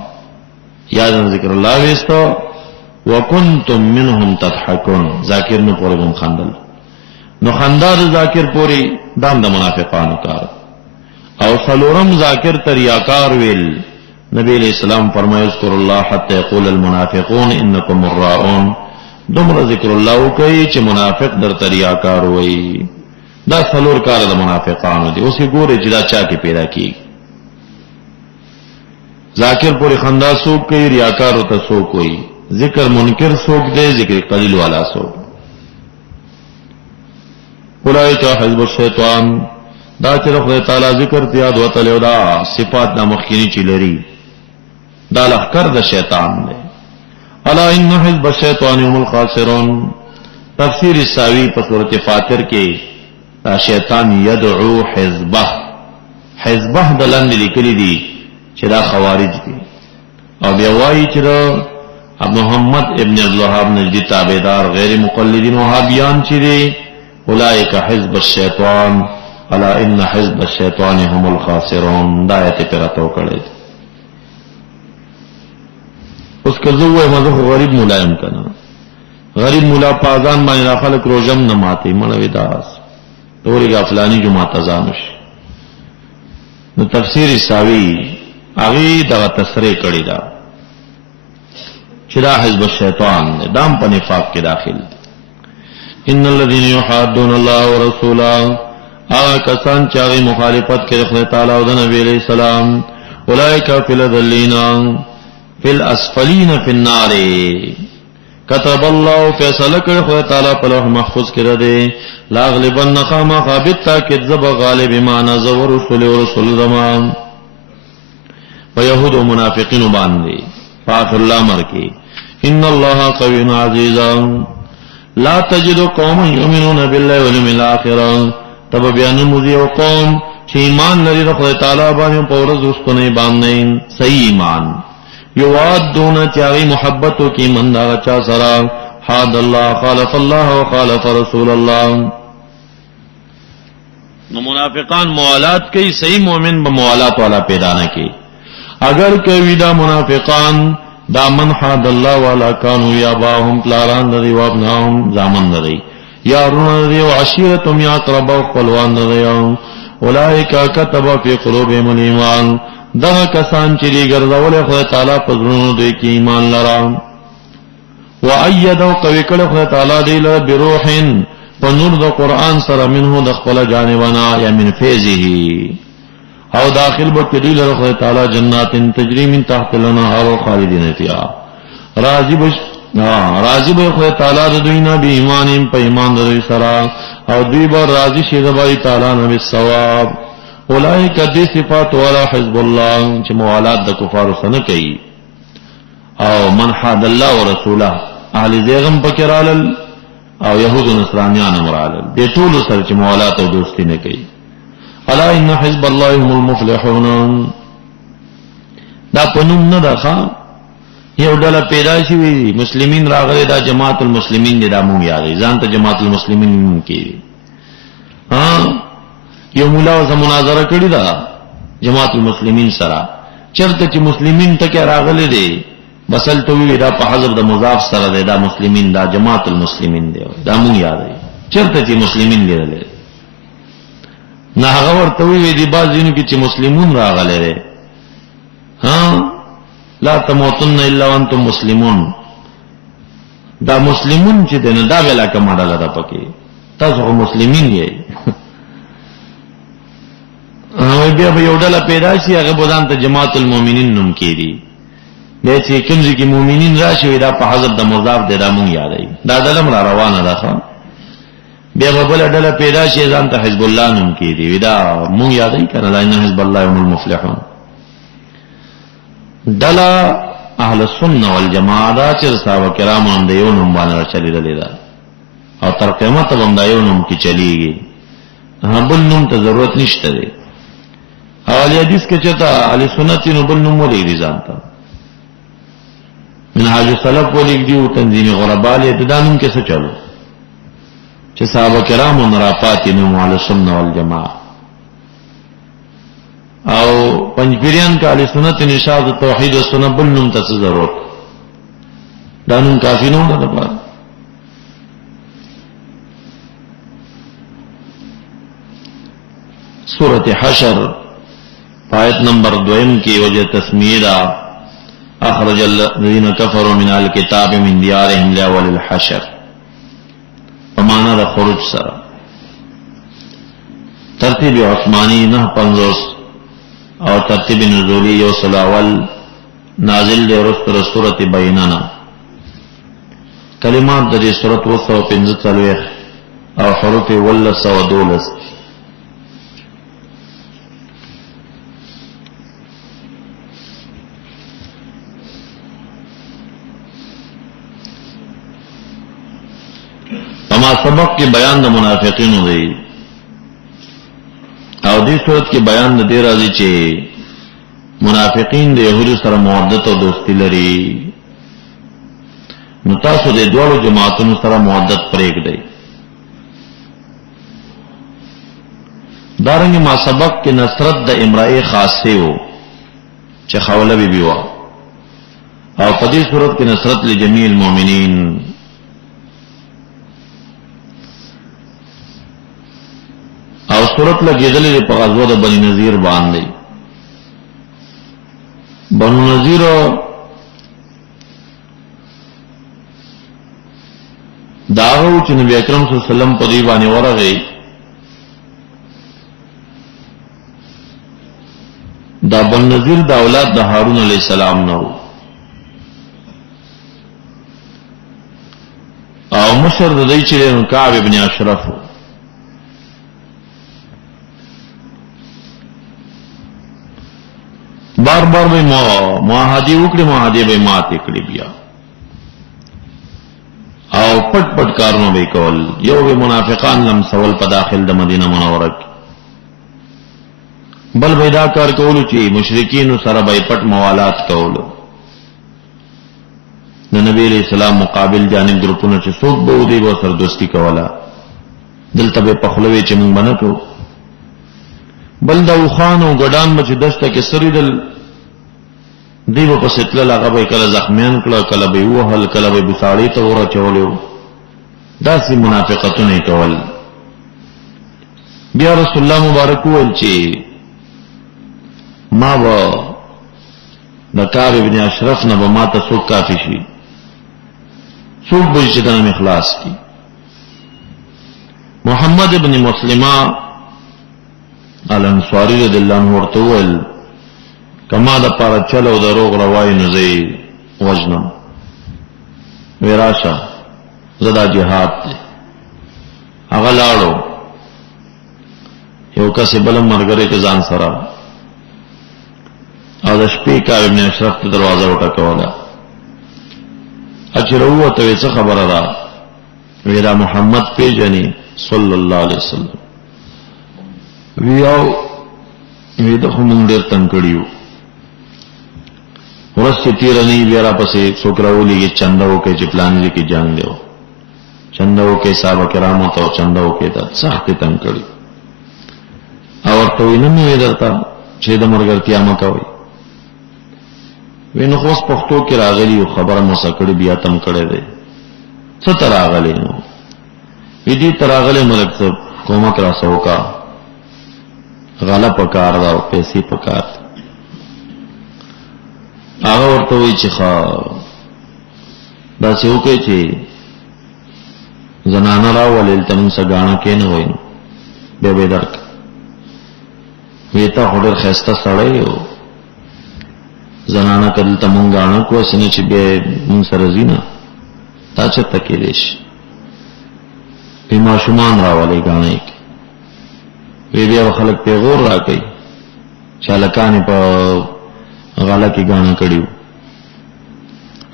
یادن ذکر الله ویستو وکنتم منهم تضحکون. ذاکر نو پورې هم خندل. نو خندار ذاکر پورې دام د منافقانو کار. او سلورم ذاکر تریاکار ویل. نبی علیہ السلام فرمائے اذکر اللہ حتی یقول المنافقون انکم مراؤون. دمر ذکر اللہ وکئی چې منافق در تریاکار وئی. دا سلور کار د منافقانو دی. اسی ګوره چې دا چا کې پیدا کیږي. ذاکر پوری خندا سوک کئی، ریاکار ہوتا سوک ہوئی. ذکر منکر سوک دے، ذکر قلیل والا سوک. اولئک حزب الشیطان. دا چې خدای تعالی ذکر تیاد وتلو دا صفات د مخکینی چې لري دا لخر د شیطان دی. الا ان حزب الشیطان هم الخاسرون. تفسیر الساوی په سورۃ فاطر کې دا شیطان یدعو حزبه، حزبه دلن لیکلی دي چې دا خوارج دي. او بیا وایي چې محمد ابن عبدالوهاب نجدی تابعدار غیر مقلدین وهابیان چې دي اولئک حزب الشیطان الا ان حزب الشیطان هم الخاسرون. دا آیت پراتو کړی. اس کا زوه مزه غریب ملایم کنا. غریب مولا پازان باندې خلک روزم نه ماتي مړوي داس توري غفلانی جمعه تزانش. نو تفسیر ساوی هغه دا تسریع کړی دا چې دا حزب الشیطان دام په نفاق کې داخل. ان الذين يحادون الله ورسوله، آغا کسان چاگی مخالفت کے خدای تعالی و نبی علیہ السلام، اولئک فی الذلین فی الاسفلین فی النار. کتب اللہ فیصلہ کر خدای تعالی پر لوح محفوظ کر دے لاغلبن خاما خابت تاکید زب غالب مانا زور رسول و رسول زمان و یہود و منافقین باندے فاخر اللہ مرکی. ان اللہ قوی عزیزا لا تجد قوم یؤمنون باللہ والیوم الاخر. تب بیان مزی و قوم چه ایمان لري د خدای تعالی باندې په ورځ وروستنی باندې صحیح ایمان یوادون چاغي محبتو کې من دا چا سره حاد الله خالف الله وخالف رسول الله. نو منافقان موالات کوي، صحیح مومن به موالات والا پیدا نه کوي. اگر کوي دا منافقان دا من حاد الله والا کانوا یاباهم پلاران دی و ابناهم زامن دی یارون دی و عشیرتم یا اقرب و خپلوان دی. اولئک کتب فی قلوبهم الایمان. دغه کسان چې دی ګرځول خدای تعالی په زړونو دوی کې ایمان لرا. و ایدوا قوی کړه خدای تعالی دی له بروح په نور د قران سره منه د خپل جانبنا یا من فیضه. او داخل بکدی لرخ تعالی جنات تجری من تحت الانهار خالدین فیها راضی به خدای تعالی د دوینا به ایمان په ایمان د سرا او دوی به راضی شي د بای تعالی نو ثواب اولئک د صفات ولا حزب الله چې موالات د کفار سره کوي او من حد الله ورسوله اهل زیغم پکرال او يهود و نصرانیان امرال دې ټول سره چې موالات او دوستی نه کوي الا ان حزب الله هم المفلحون دا پنوم نه ده یو ډله پیدا شي مسلمین راغلي دا جماعت المسلمین دي دا مونږ یادې ځان ته جماعت المسلمین کې یو مولا وسه مناظره کړی دا جماعت المسلمین سره چرته چې مسلمین ته کې راغلي دي بسل ته وی دا په حذف د مضاف سره دی دا مسلمین دا جماعت المسلمین دی دا مونږ یادې چرته چې مسلمین دی نه هغه ورته وی دی بعضینو کې چې مسلمون راغلي دي لا تموتن الا وانتم مسلمون دا مسلمون چې دنه دا ویلا کماډاله ده پکې تاسو مسلمین یې بیا به یو ډله پیدا شي هغه بودان ته جماعت المؤمنین نوم کېږي دا چې کوم ځکه مؤمنین راشي دا په حذف د مضاف دی دا مونږ یادای دا دلم را روانه ده بیا به بل ډله پیدا شي ځان ته حزب الله نوم کېږي دا مونږ یادای کنه دا ان حزب الله هم المفلحون دلا اهل السنه والجماعه دا چې صحابه کرام هم د یو نوم باندې چلیدل دا او تر قیامت هم دا یو نوم کې چلیږي بل نوم ته ضرورت نشته دی اول حدیث کې چې تا اهل سنت نو بل نوم ولې ځانته منهاج السلف ولې دی او تنظیم غربا له دا نوم کې څه چلو چې صحابه کرام هم راپاتې نو اهل السنه والجماعه او پنځپیریان کا اهل سنت نشاط توحید او سنت بل نوم ته ضرورت دا نوم کافی نه ده په سورۃ حشر آیت نمبر 2 کی وجہ تسمیہ اخرج الذين كفروا من الكتاب من ديارهم لاول الحشر ومعنى خروج سرا ترتیب عثمانی 950 اور ترتیب نزولی یو سلاول نازل دے رست سورۃ بیننا کلمات د سورۃ 245 او حروف ول 112 اما سبق کے بیان د منافقین دی او دې صورت کې بیان د دې راځي چې منافقین د يهودو سره مودت او دوستی لري نو تاسو د دوه جماعتونو سره مودت پرېږدئ دارنګه ما سبق کې نصرت د امرأه خاصه وو چې خوله بي بيوا او په دې صورت کې نصرت لجميع المؤمنین او صورت لګیدلې په غزوه د بنی نذیر باندې بنو نذیر داغو چې نبی اکرم صلی الله علیه وسلم په دی باندې ورغی دا بنو نذیر د اولاد د هارون علیه السلام نو او مشر د دې چې کعب ابن اشرف بار بار به معاهدی وکړي معاهدی به ماته کړی بیا او پټ پټ کارونه به کول یو به منافقان لم سوال په داخل د مدینه منوره کې بل به دا کار کول چې مشرکین سره به پټ موالات کول د نبی علیہ السلام مقابل جانب ګروپونه چې څوک به ودی و سر دوستی کوله دلته به پخلوي چې مونږ بنکو بل دا وخان او ګډان مچ دسته کې سریدل دیو په ستل هغه به کله زخمیان کړه کله به وهل کله به بوساړی ته ور چولیو داسې منافقتونه کول بیا رسول الله مبارک ول چې ما و د کعب ابن اشرف نه به ما ته څوک کافی شي څوک به چې دنه اخلاص کی محمد ابن مسلمه الانصاری رضی الله عنه ورته وویل کما د پاره چل او د روغ روای نه زی وجنم وراشه زدا جهاد دی هغه لاړو یو کس بل مرګره کې ځان سره او د شپې کعب ابن اشرف ته دروازه وټکوله اچرو ته څه خبره ده ویرا محمد پیجنی صلی الله علیه وسلم ویاو ویده خو مونږ ډېر تنګ کړیو ورسته تیرنی بیا را پسې څوک راولېږي چنده وکړي چې پلان کې جنګ دی چنده وکړي صحابه کرامو ته چنده وکړي دا سخت تنګ کړی او ورته وینم مې درته چې د مرګرتیا مه کوئ وینو خو اوس پښتو کې راغلی یو خبره مو سکړې بیا تم کړی دی څه ته راغلی نو وی دې ته راغلی نو لږ کومک را سوکا غله پکار دا او پیسې پکار هغه ورته وی چې ښه داسې وکړئ چې زنانه راولېل ته موږ څه ګاڼه کې نه وایو بیا به یې درک وی ته خو ډېر ښایسته سړی و زنانه که دلته مونږ ګاڼه کړو هسې نه چې بیا مونږ سره ځي نه تا چېرته کېدی شي وی ماشومان راولئ ګاڼې کې وی بیا به خلک پیغور را کوي چې هلکان یې په غاله کې ګاڼه کړي وو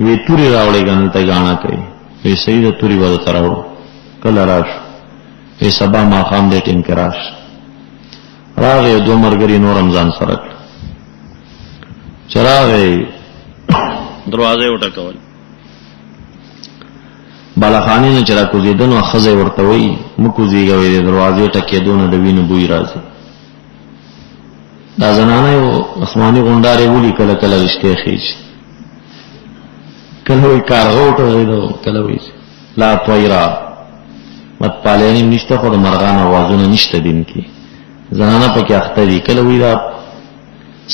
وی تورې راوړئ ګاڼه ته ګاڼه کوي وی صحیح ده تورې به درته راوړو کله راشو وی سبا ماښام دې ټیم کې راشه راغی دوه ملګري نور هم ځان سره کړه چې راغی دروازه یې وټکول بالاخانې نه چې را کوزېده نو ښځه یې ورته وایي مه کوزېږه وایي د دروازې ټکېدو نه د وینو بوی راځي دا زنانه یو اسماني غونډار یې ولي کله کله رشتې خېږي کله وایي کارغه وټغېده کله وایي لا طیرا متپالینې نشته خو د مرغان اوازونه نشته دین کې زنانه پکې اخته دي کله وایي دا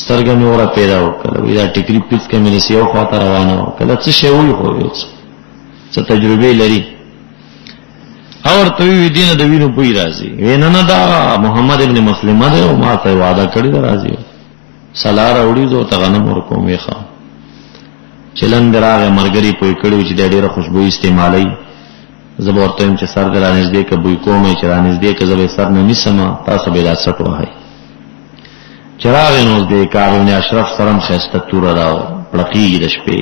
سترګه مې وره پیدا و کله وایي دا ټیکري پیڅکه مې رسي یو خواته روانه وه کله څه شی وایي خو یو څه تجربې لري او ورته وایي دې نه د وینو بوی راځي وایي نه دا محمد ابن مسلمه دی او ما ته یې وعده کړې ده راځي سلا راوړي زه ورته غنم ورکوم ویې ښه چلن دې راغی ملګري پوه کړي وو چې دا ډېره خوشبویي استعمالوي زه به ورته وایم چې سر دې رانږدې که بوی کوم چې رانږدې که زه به یې سر نه نیسم تاسو به یې دا څټ وهئ چې راغی نو د کعب بن اشرف سره هم ښایسته توره ده او پړقېږي د شپې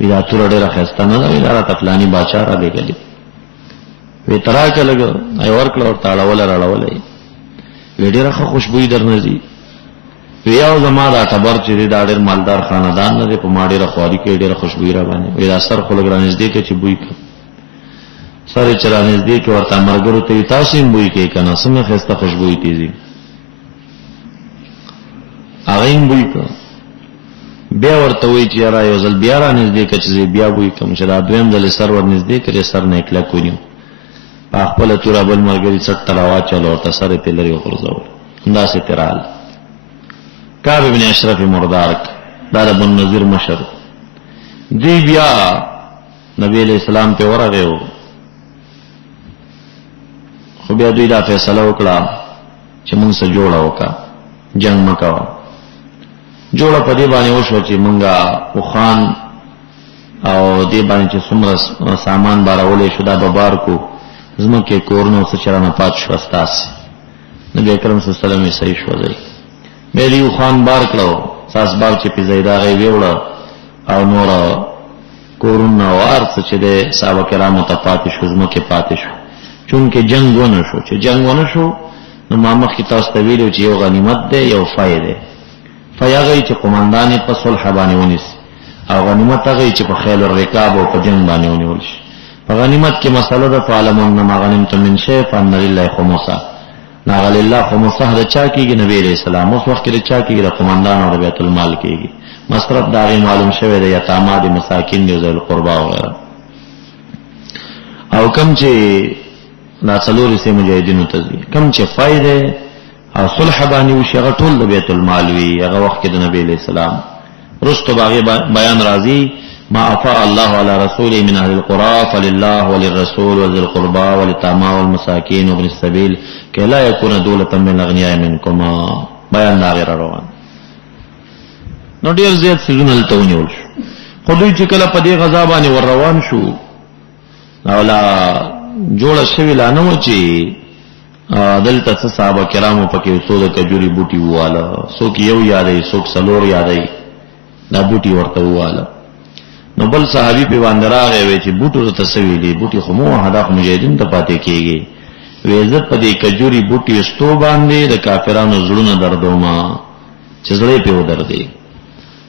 وی دا توره ډېره ښایسته نه ده وی دا راته فلاني باچا را لېږلې وی ته راکړه لږه یې ورکړه ورته اړوله راړوله یې وی ډېره ښه خوشبویي در نه ځي وی یو زما دا ټبر چې دی دا ډېر مالدار خاندان نه دی په ما ډېره خواري کوي ډېره خوشبویي را باندې وی دا سر خو لږ رانږدې کړه چې بوی کړه سر یې چې رانږدې کړه ورته ملګرو ته وي تاسو هم بوی کوئ که نه څنګه ښایسته خوشبویي تېزي هغه هم بوی کړه بیا ورته وایي چې یاره یو ځل بیا رانږدې کړه چې زه بیا بوی کړم چې دا دویم ځل یې سر ورنږدې کړې سر نه یې کلک ونیو په خپله توره بل ملګري څټ ته راواچوله ورته سر یې پرې لرې وغورځول همداسې ترې راغله کعب بن اشرف مردار دا د بن نظیر مشر دوی بیا نبی علیہ السلام پہ ورغه و خو بیا دوی دا فیصله وکړه چې موږ سره جوړه وکړه جنگ مکوه جوړه په دې باندې وشوه چې موږ وخان او دې باندې چې څومره سامان بارولی شو دا به بار کو ځمکې کورونه څه چې رانه پات شوه ستاسې نبي اکرم صلی الله علیه وسلم یې صحیح شوه دی بیا دې وخان بار کړه ساس بار چې پې ځای د هغه یې ویوړه او نوره کورونه او هر څه چې دی صحابه کرامو ته پاتې شو ځمکې پاتې شو چونکې جنگ ونه شو چې جنگ ونه شو نو ما مخکې تاسو ته ویلي چې یو غنیمت دی یو فی دی فی هغه چې قمندان یې په صلح باندې ونیسي او غنیمت هغه چې په خیل الرکاب او په جنگ باندې ونیول شي په غنیمت کې مسله ده فاعلموا انما غنمتم من شیء فان لله خمسه ناغه لله خمسه د چا کېږي نبی علیہ السلام اوس وخت کې د چا کېږي د قمندان او د بیت المال کېږي مصرف د هغې معلوم شوی د یتاما د مساکین د ذوی القربا وغیره او کم چې دا څلور حصې مجاهدینو ته ځي کم چې فی دی او صلح باندې وشي هغه ټول د بیت المال وي هغه وخت کې د نبی علیہ السلام وروسته به هغې بیان راځي ما افاء الله على رسوله من اهل القرى فلله وللرسول وذي القربى واليتامى والمساكين وابن السبيل كي لا يكون دولة من الاغنياء منكم. بیان دا غیر روان نو ډیر زیات سيزونه لته ونیول شو. خو دوی چې کله په دې غزا باندې ور روان شو او لا جوړه شوی لا نو چې دلته صحابه کرامو پکې څو د کجوري بوټي واله، څوک یو یادې څوک څلور یادې دا بوټي ورته واله. نو بل صحابي په باندې راغی وی چې بوټو ته تسوي دي بوټي خو مو هدا مجاهدین ته پاتې کیږي. وی عزت په دې کجوري بوټي استو باندې د کافرانو زړونه دردوما چې زړه په ودردي.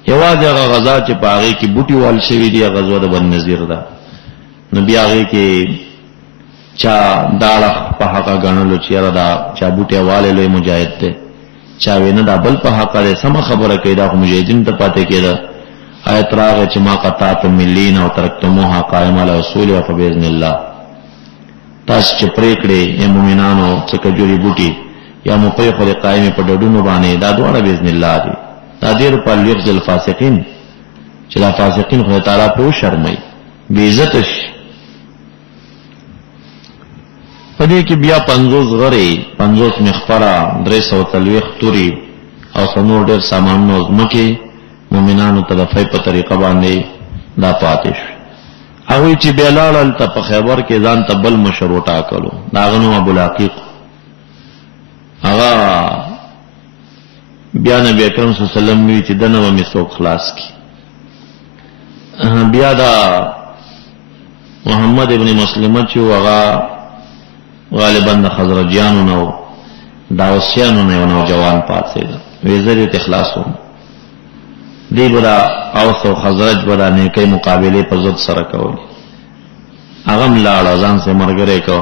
یوازې هغه غزا چې پاغي کې بوټي وال شوی دی غزوه د بن نذیر ده. نبی هغه کې چا داړه په حق غنلو چې را دا چا بوټي والے له مجاهد ته چا وینه دا بل په حق ده سم خبره کوي دا مجاهدین ته پاتې کېده. آیت راغه چې ما قطعتم ملین او ترکتموها قائمه علی اصول فباذن الله. تاسو چې پرې کړې ای مومنانو چې کجوري بوټي یا مو په خو قائمه په ډډونو باندې دا دواړه باذن الله دي. دا دیر په لفظ الفاسقین چې دا فاسقین خدای تعالی په شرمای بے عزت شي. پدې کې بیا 50 غړي 50 مخفره 330 توري او څنور ډېر سامانونو ځمکه مومنانو ته د فای په طریقه باندې دا پاتې شو. هغه چې بلال ته په خیبر کې ځان ته بل مشروطه کړو دا غنو ابو العقیق هغه بیا نبی اکرم صلی الله علیه وسلم وی چې دنه و مسوک خلاص کی. بیا دا محمد ابن مسلمه چې هغه غالبا د خزرجیانو نو داوسیانو نه نوجوان پاتې وی زری ته خلاصو دی بلا اوس او خزرج بلا نه کوي مقابله په ضد سره کوي. هغه ملاړ ځان سره مرګره کو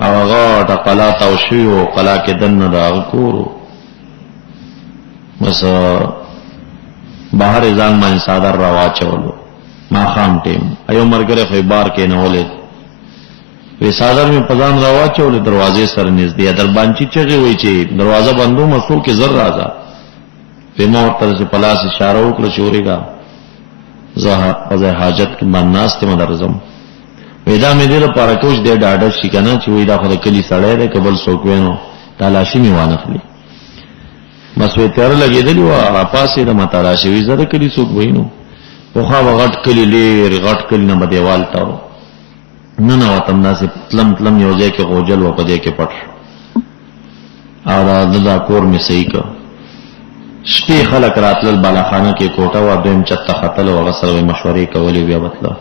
هغه د قلا او شیو قلا کې دنه دا کورو بس بهر ځان باندې صادر را واچولو ما خام ټیم ایو مرګره خو بار کې نه ولې وی صادر می پزان را واچولو دروازې سره نږدې در باندې چغي وای چې دروازه بندو مسو کې زر راځه پیما ورته چې پلاس اشاره وکړه چوري کا زه حاجت کې باندې ناس ته مدرزم وېدا مې دې لپاره کوچ دې ډاډه شي کنه چې وې دا خو د کلی سړی دی قبل څوک وینو تلاشي می وانه خلی بس وې تر لګېدلی و پاسې د متراشي وې زره کلی څوک وینو په خوا غټ کلی لیر غټ کلی نه بدیوال تاو نه نو وطن ناس تلم یو ځای کې غوجل و پدې کې پټ او دا کور می صحیح کا شپې خلک راتل بالاخانه کې کوټه و دیم چته خطل او غسر مشورې کولې بیا مطلب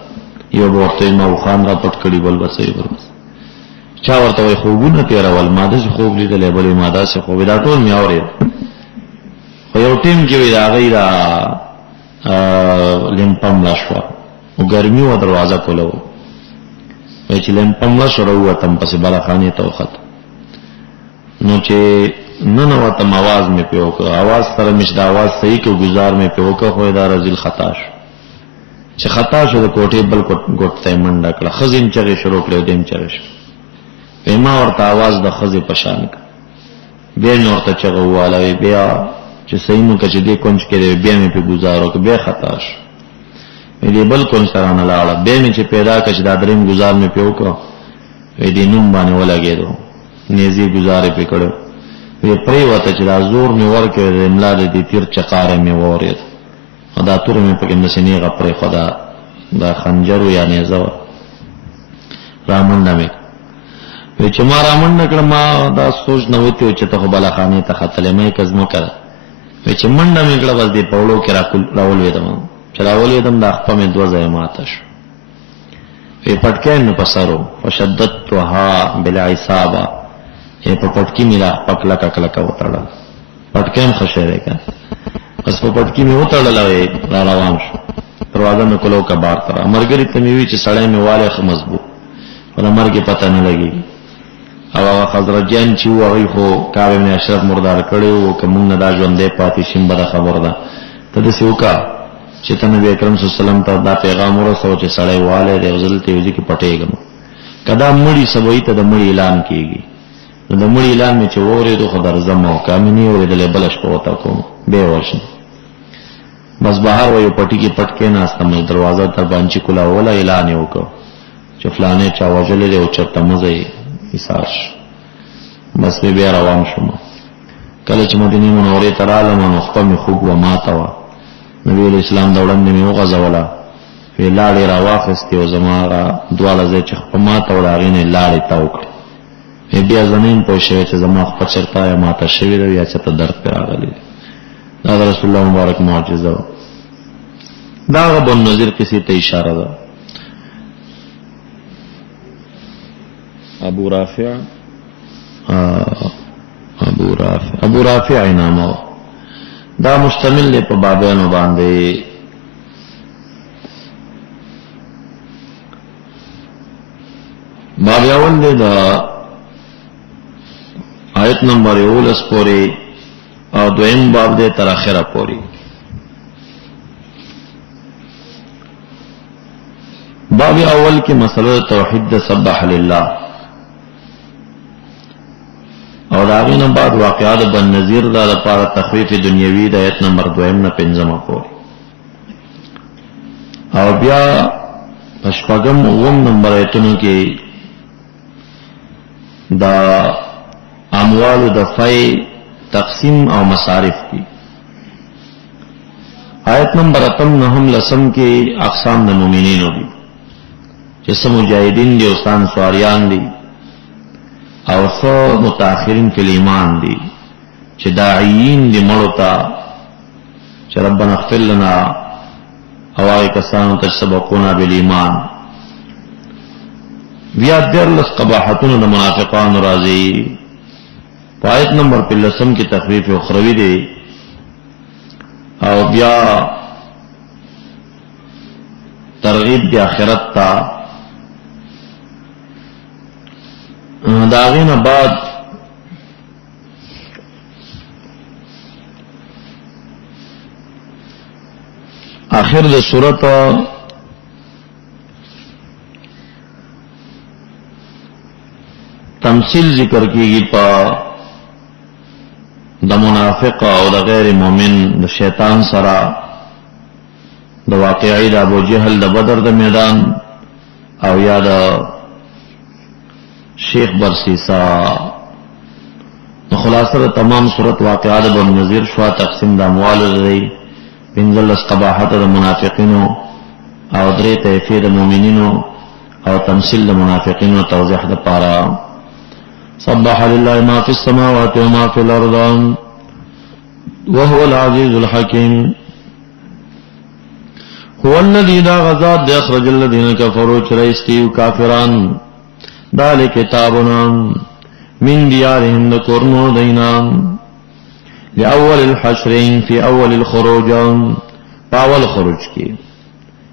یو ورته نو خان را پټ کړي بل بسې ورس چا ورته وي خوبونه تیرول ماده خوب لیدلې بلې ماده سه خوب دا ټول مې اوري. خو یو ټیم کې وی راغی را لمپم لاشوا او ګرمي و دروازه کولو وای چې لمپم لاشوا وروتم پس بالاخانه ته وخت نو چې نن وته आवाज مې پیو کو आवाज سره مش دا आवाज صحیح کو گزار مې پیو کو خو دا رزل خطا شو چې خطا شو د کوټې بل ګټه منډه کړه خزین چغې شروع کړو دیم چغې شو پیما ورته आवाज د خزې پشان ک بیا نور ته چغه واله بیا چې صحیح نو کچې دې کونج کې بیا مې په گزارو کې بیا خطا شو دې بل کونج سره نه لاړه بیا مې چې پیدا کچ دا دریم گزار مې پیو کو دې نوم باندې ولګېدو نيزي گزارې پکړو وی پرې وته چې دا زور می ورکې املا دې تیر چقاره می وورید خدا تور می پکې نشنی غپرې خدا دا خنجر یا نيزو رامنډه می وی چې ما رامنډه کړم ما دا سوچ نه وته چې ته بالاخانه ته خطلې مې کزمو کړ وی چې منډه می کړه بس دې پاولو کې راول وېدم چې راول وېدم دا خپل مې دوه ځای ماتش وی پټکې نو پسارو فشددتها بالعصابه یہ پٹکی میرا پکلا ککلا کا اترڑا پٹکے میں خشرے کا بس په پټکی می وتړلې را روان شو دروازه مې کولو کا بار تر امرګری ته می وی چې سړی می والے خ مضبوط ولا مرګ پته نه لګي او هغه خزرجان چې وایي خو کاوه می اشرف مردار کړو کوم نه دا ژوندې پاتې شیم بل خبر ده ته د سوکا چې ته نبی کرم صلی الله علیه وسلم ته دا پیغام ورسو چې سړی والے د غزلته وځي کې پټېګم کدا مړی سبوي ته د مړی اعلان کیږي نو د مړی اعلان می چې وره دوه در زمو کامنی اورېدلې بلش په وتا کوم به ورشي بس بهر ویو پټی کې پټ کې ناستم دروازه تر باندې کولا ولا اعلان وکړ چې فلانه چا وجلې او چرته مزه حساس بس بیا روان شوم. کله چې مدینه منورې ته رالم نو خپل مې خوب و ماته و نبی اسلام دا وړاندې مې وغځوله وی لاړې را واخستې او زما دواله ځای چې خپل ماته و د هغې نه لاړې تا وکړې بیا زمین پوه شوی چې زما خپل چرته یا ماته شوې ده یا چېرته درد پرې راغلی دی. دا د رسول الله مبارک معجزه وه. دا هغه بن نظیر کسی ته اشاره ده. ابو رافع نامه دا مشتمل دی په بابیانو باندې. باب اول دی دا آیت نمبر 11 پوری او دویم باب دی تر اخره پوری. باب اول کی مسئلہ توحید سبح للہ اور داغین بعد واقعات بن نظیر دا لپاره تخفیف دنیوی دا آیت نمبر 2 نه 5 پوری او بیا پشپاگم اوم نمبر آیتونو کی دا اموال دفعی تقسیم او مصارف کی. آیت نمبر 8 لسم کی اقسام د مومنینو دی جسم مجاہدین دی اوستان سواریان دی او سو متاخرین فی الایمان دی چه داعیین دی مڑتا چه ربنا اغفر لنا اوائی کسانو تج سبقونا بالایمان. بیا درلس قباحتون دا منافقان رازی. آیت نمبر 15 کی تخفیف اخروی دی او بیا ترغیب دی آخرت تا. داغین بعد آخر دی صورت تمثیل ذکر کیگی پا د منافق او د غیر مومن د شیطان سرا د واقعی د ابو جهل د بدر د میدان او یا د شیخ برسیسا. خلاصه تمام صورت واقعات بن نظیر شوا تقسیم د اموال دی 15 قباحت د منافقینو او 3 تیفی د مومنینو او تمثیل د منافقینو توضیح د پارا. سبح لله ما في السماوات وما في الأرض وهو العزيز الحكيم. هو الذي دا غزاد اخرج الذين كفروا چرایستی کافران دال کتابنا من دیارهم دکرنو دینام لأول الحشرین فی اول الخروج پاول خروج کی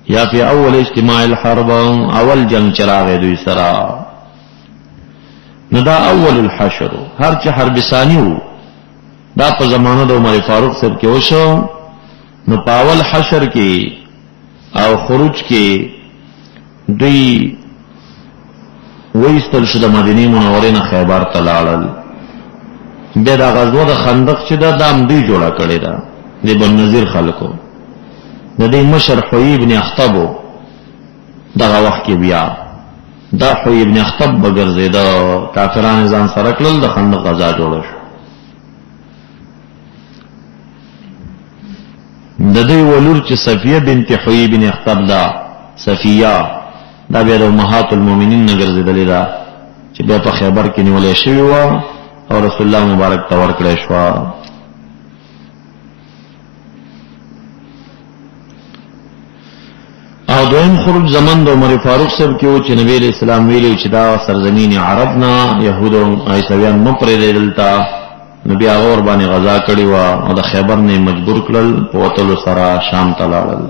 یا فی اول اجتماع الحرب اول جنگ چراغ دوی سرا. ندا اول الحشر هر چه حرب ثانیو دا په زمانه د عمر فاروق صاحب کې وشو نو پاول حشر کې او خروج کې دوی ویستل شو د مدینه منورې نه خیبر ته لاړل. بیا دا غزوه د خندق چې دا دام دوی جوړه کړې ده د بن نظیر خلکو د دې مشر حوی ابن اخطب دغه وخت کې بیا دا حوی ابن اخطب بګرځي دا کافرانو ځان سره کړل د خندق غزا جوړه شو. د دې ولور چې صفیه بنت حوی ابن اخطب دا صفیه دا بیا د امهات المؤمنین نه ګرځېدلې ده چې بیا په خیبر کې نیولې شوې وه او رسول الله مبارک ته ورکړې شوه. او دویم خروج زمان د عمر فاروق صاحب کې و چې نبی علیہ السلام ویلي چې دا سرزمین عرب نه یهود او عیسویان مه پرېږدئ دلته. نبی هغه ور باندې غزا کړې وه او د خیبر نه مجبور کړل په وتلو سره شام ته لاړل.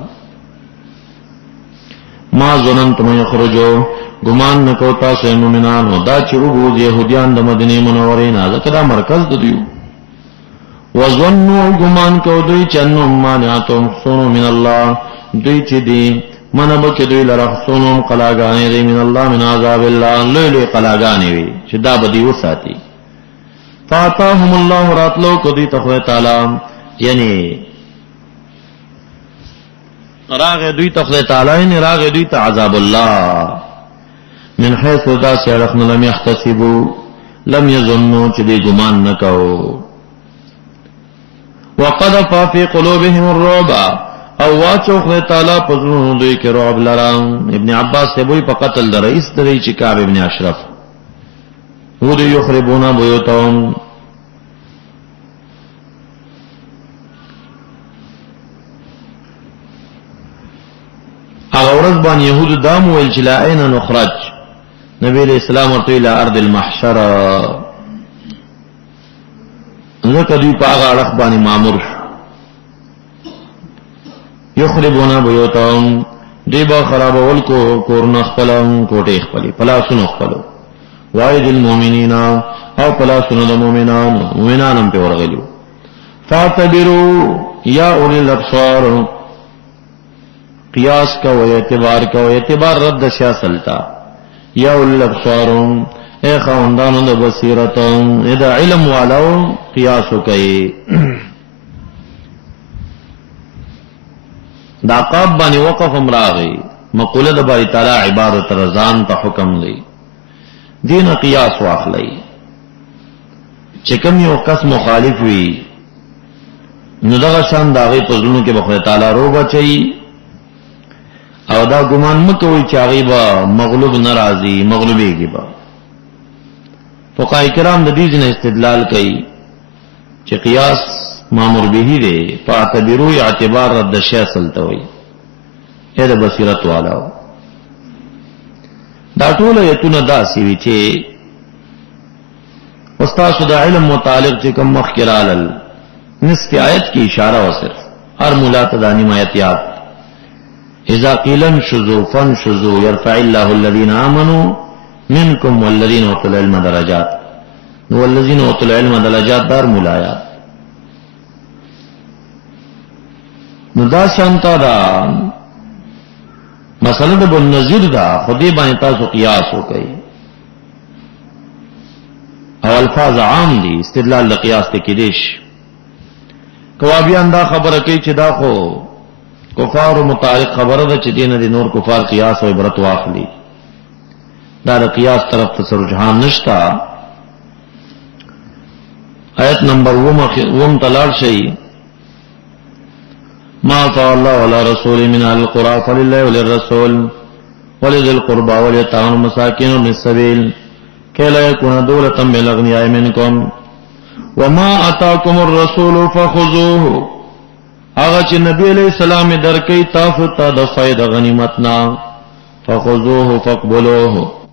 ما ظننتم یخرجوا ګمان نه کو تاسو مومنانو دا چې وګورئ يهوديان د مدینه منورې نه ځکه دا مرکز د دیو. وظنوا ګمان کو دوی چې انهم مانعتهم حصون من الله دوی چې دی منبو چې دوی لره حصونهم قلاګانې دی من الله من عذاب الله لوی قلاګانې وي چې دا بدی وساتي. فاتاهم الله راتلو کو دی تخوی تعالی یعنی راغ دوی ته خدای تعالی نه راغ دوی ته عذاب الله من حيث دا سيرخن لم يحتسبوا لم يظنوا چې دې ګمان نکاو وقذف في قلوبهم الرعب او واچو خدای تعالی په زړونو دوی کې رعب لرام. ابن عباس ته وایي په قتل د رئیس درې چې کعب ابن اشرف هو دې یخربون بیوتهم هغه ورځ باندې يهود دام ویل چې لا عین نخرج نبی علیہ السلام ورته الى ارض المحشر ذکر دوی په هغه اړخ باندې مامور یخربون بیوتهم دی با خرابول کو کورن خپلم کوټه خپلی پلاسونو خپلو واید المؤمنین او پلاسونو د مؤمنانم په ورغلو فاعتبروا یا اولی الابصار قیاس کا و اعتبار رد سیاسلتا یا اولی الابصار اے خواندانو د بصیرت اذا علم والو قیاسو کئی دا قاب بانی وقف امراغی مقوله دا باری تعالی عبادت رضان تا حکم دی دین قیاس واخلی چکم یو قسم مخالف وی نو دغه شان داغی پزلونو کې بخواه تعالی رو بچئی او دا گمان مکوی چاگی با مغلوب نرازی مغلوبی گی با فقہ کرام دا دیزن استدلال کئی چی قیاس مامور بهی دے فاعتبرو اعتبار رد شیع سلتوئی اے دا بصیرت والاو دا طول ایتون دا سیوی چی استاسو دا علم متعلق چی کم مخکرالل نصف آیت کی اشارہ و صرف ہر ملات دا نمایت یاد اذا قیلن شزو فن شزو یرفع اللہ الذین آمنوا منکم والذین اوتوا العلم درجات والذین اوتوا العلم درجات دار ملایات نو دا شانتا دا مسئلہ دا بالنظیر دا خودی بانی تاسو قیاس ہو گئی او الفاظ عام دی استدلال دا قیاس تے کدیش کوابیان دا خبر کئی چی دا خو کفار و متعلق خبر دا چی دین دی نور کفار قیاس و عبرت واخلی دا دا قیاس طرف تصر رجحان نشتا آیت نمبر وم تلال شئی ما أطاع الله ولا رسول من أهل القرى فلله وللرسول ولذي القربى واليتامى والمساكين وابن السبيل كي لا يكون دولة بالأغنياء منكم وما أتاكم الرسول فخذوه هغه چې نبی علیہ السلام درکې تاسو ته د فائدہ غنیمتنا فخذوه فاقبلوه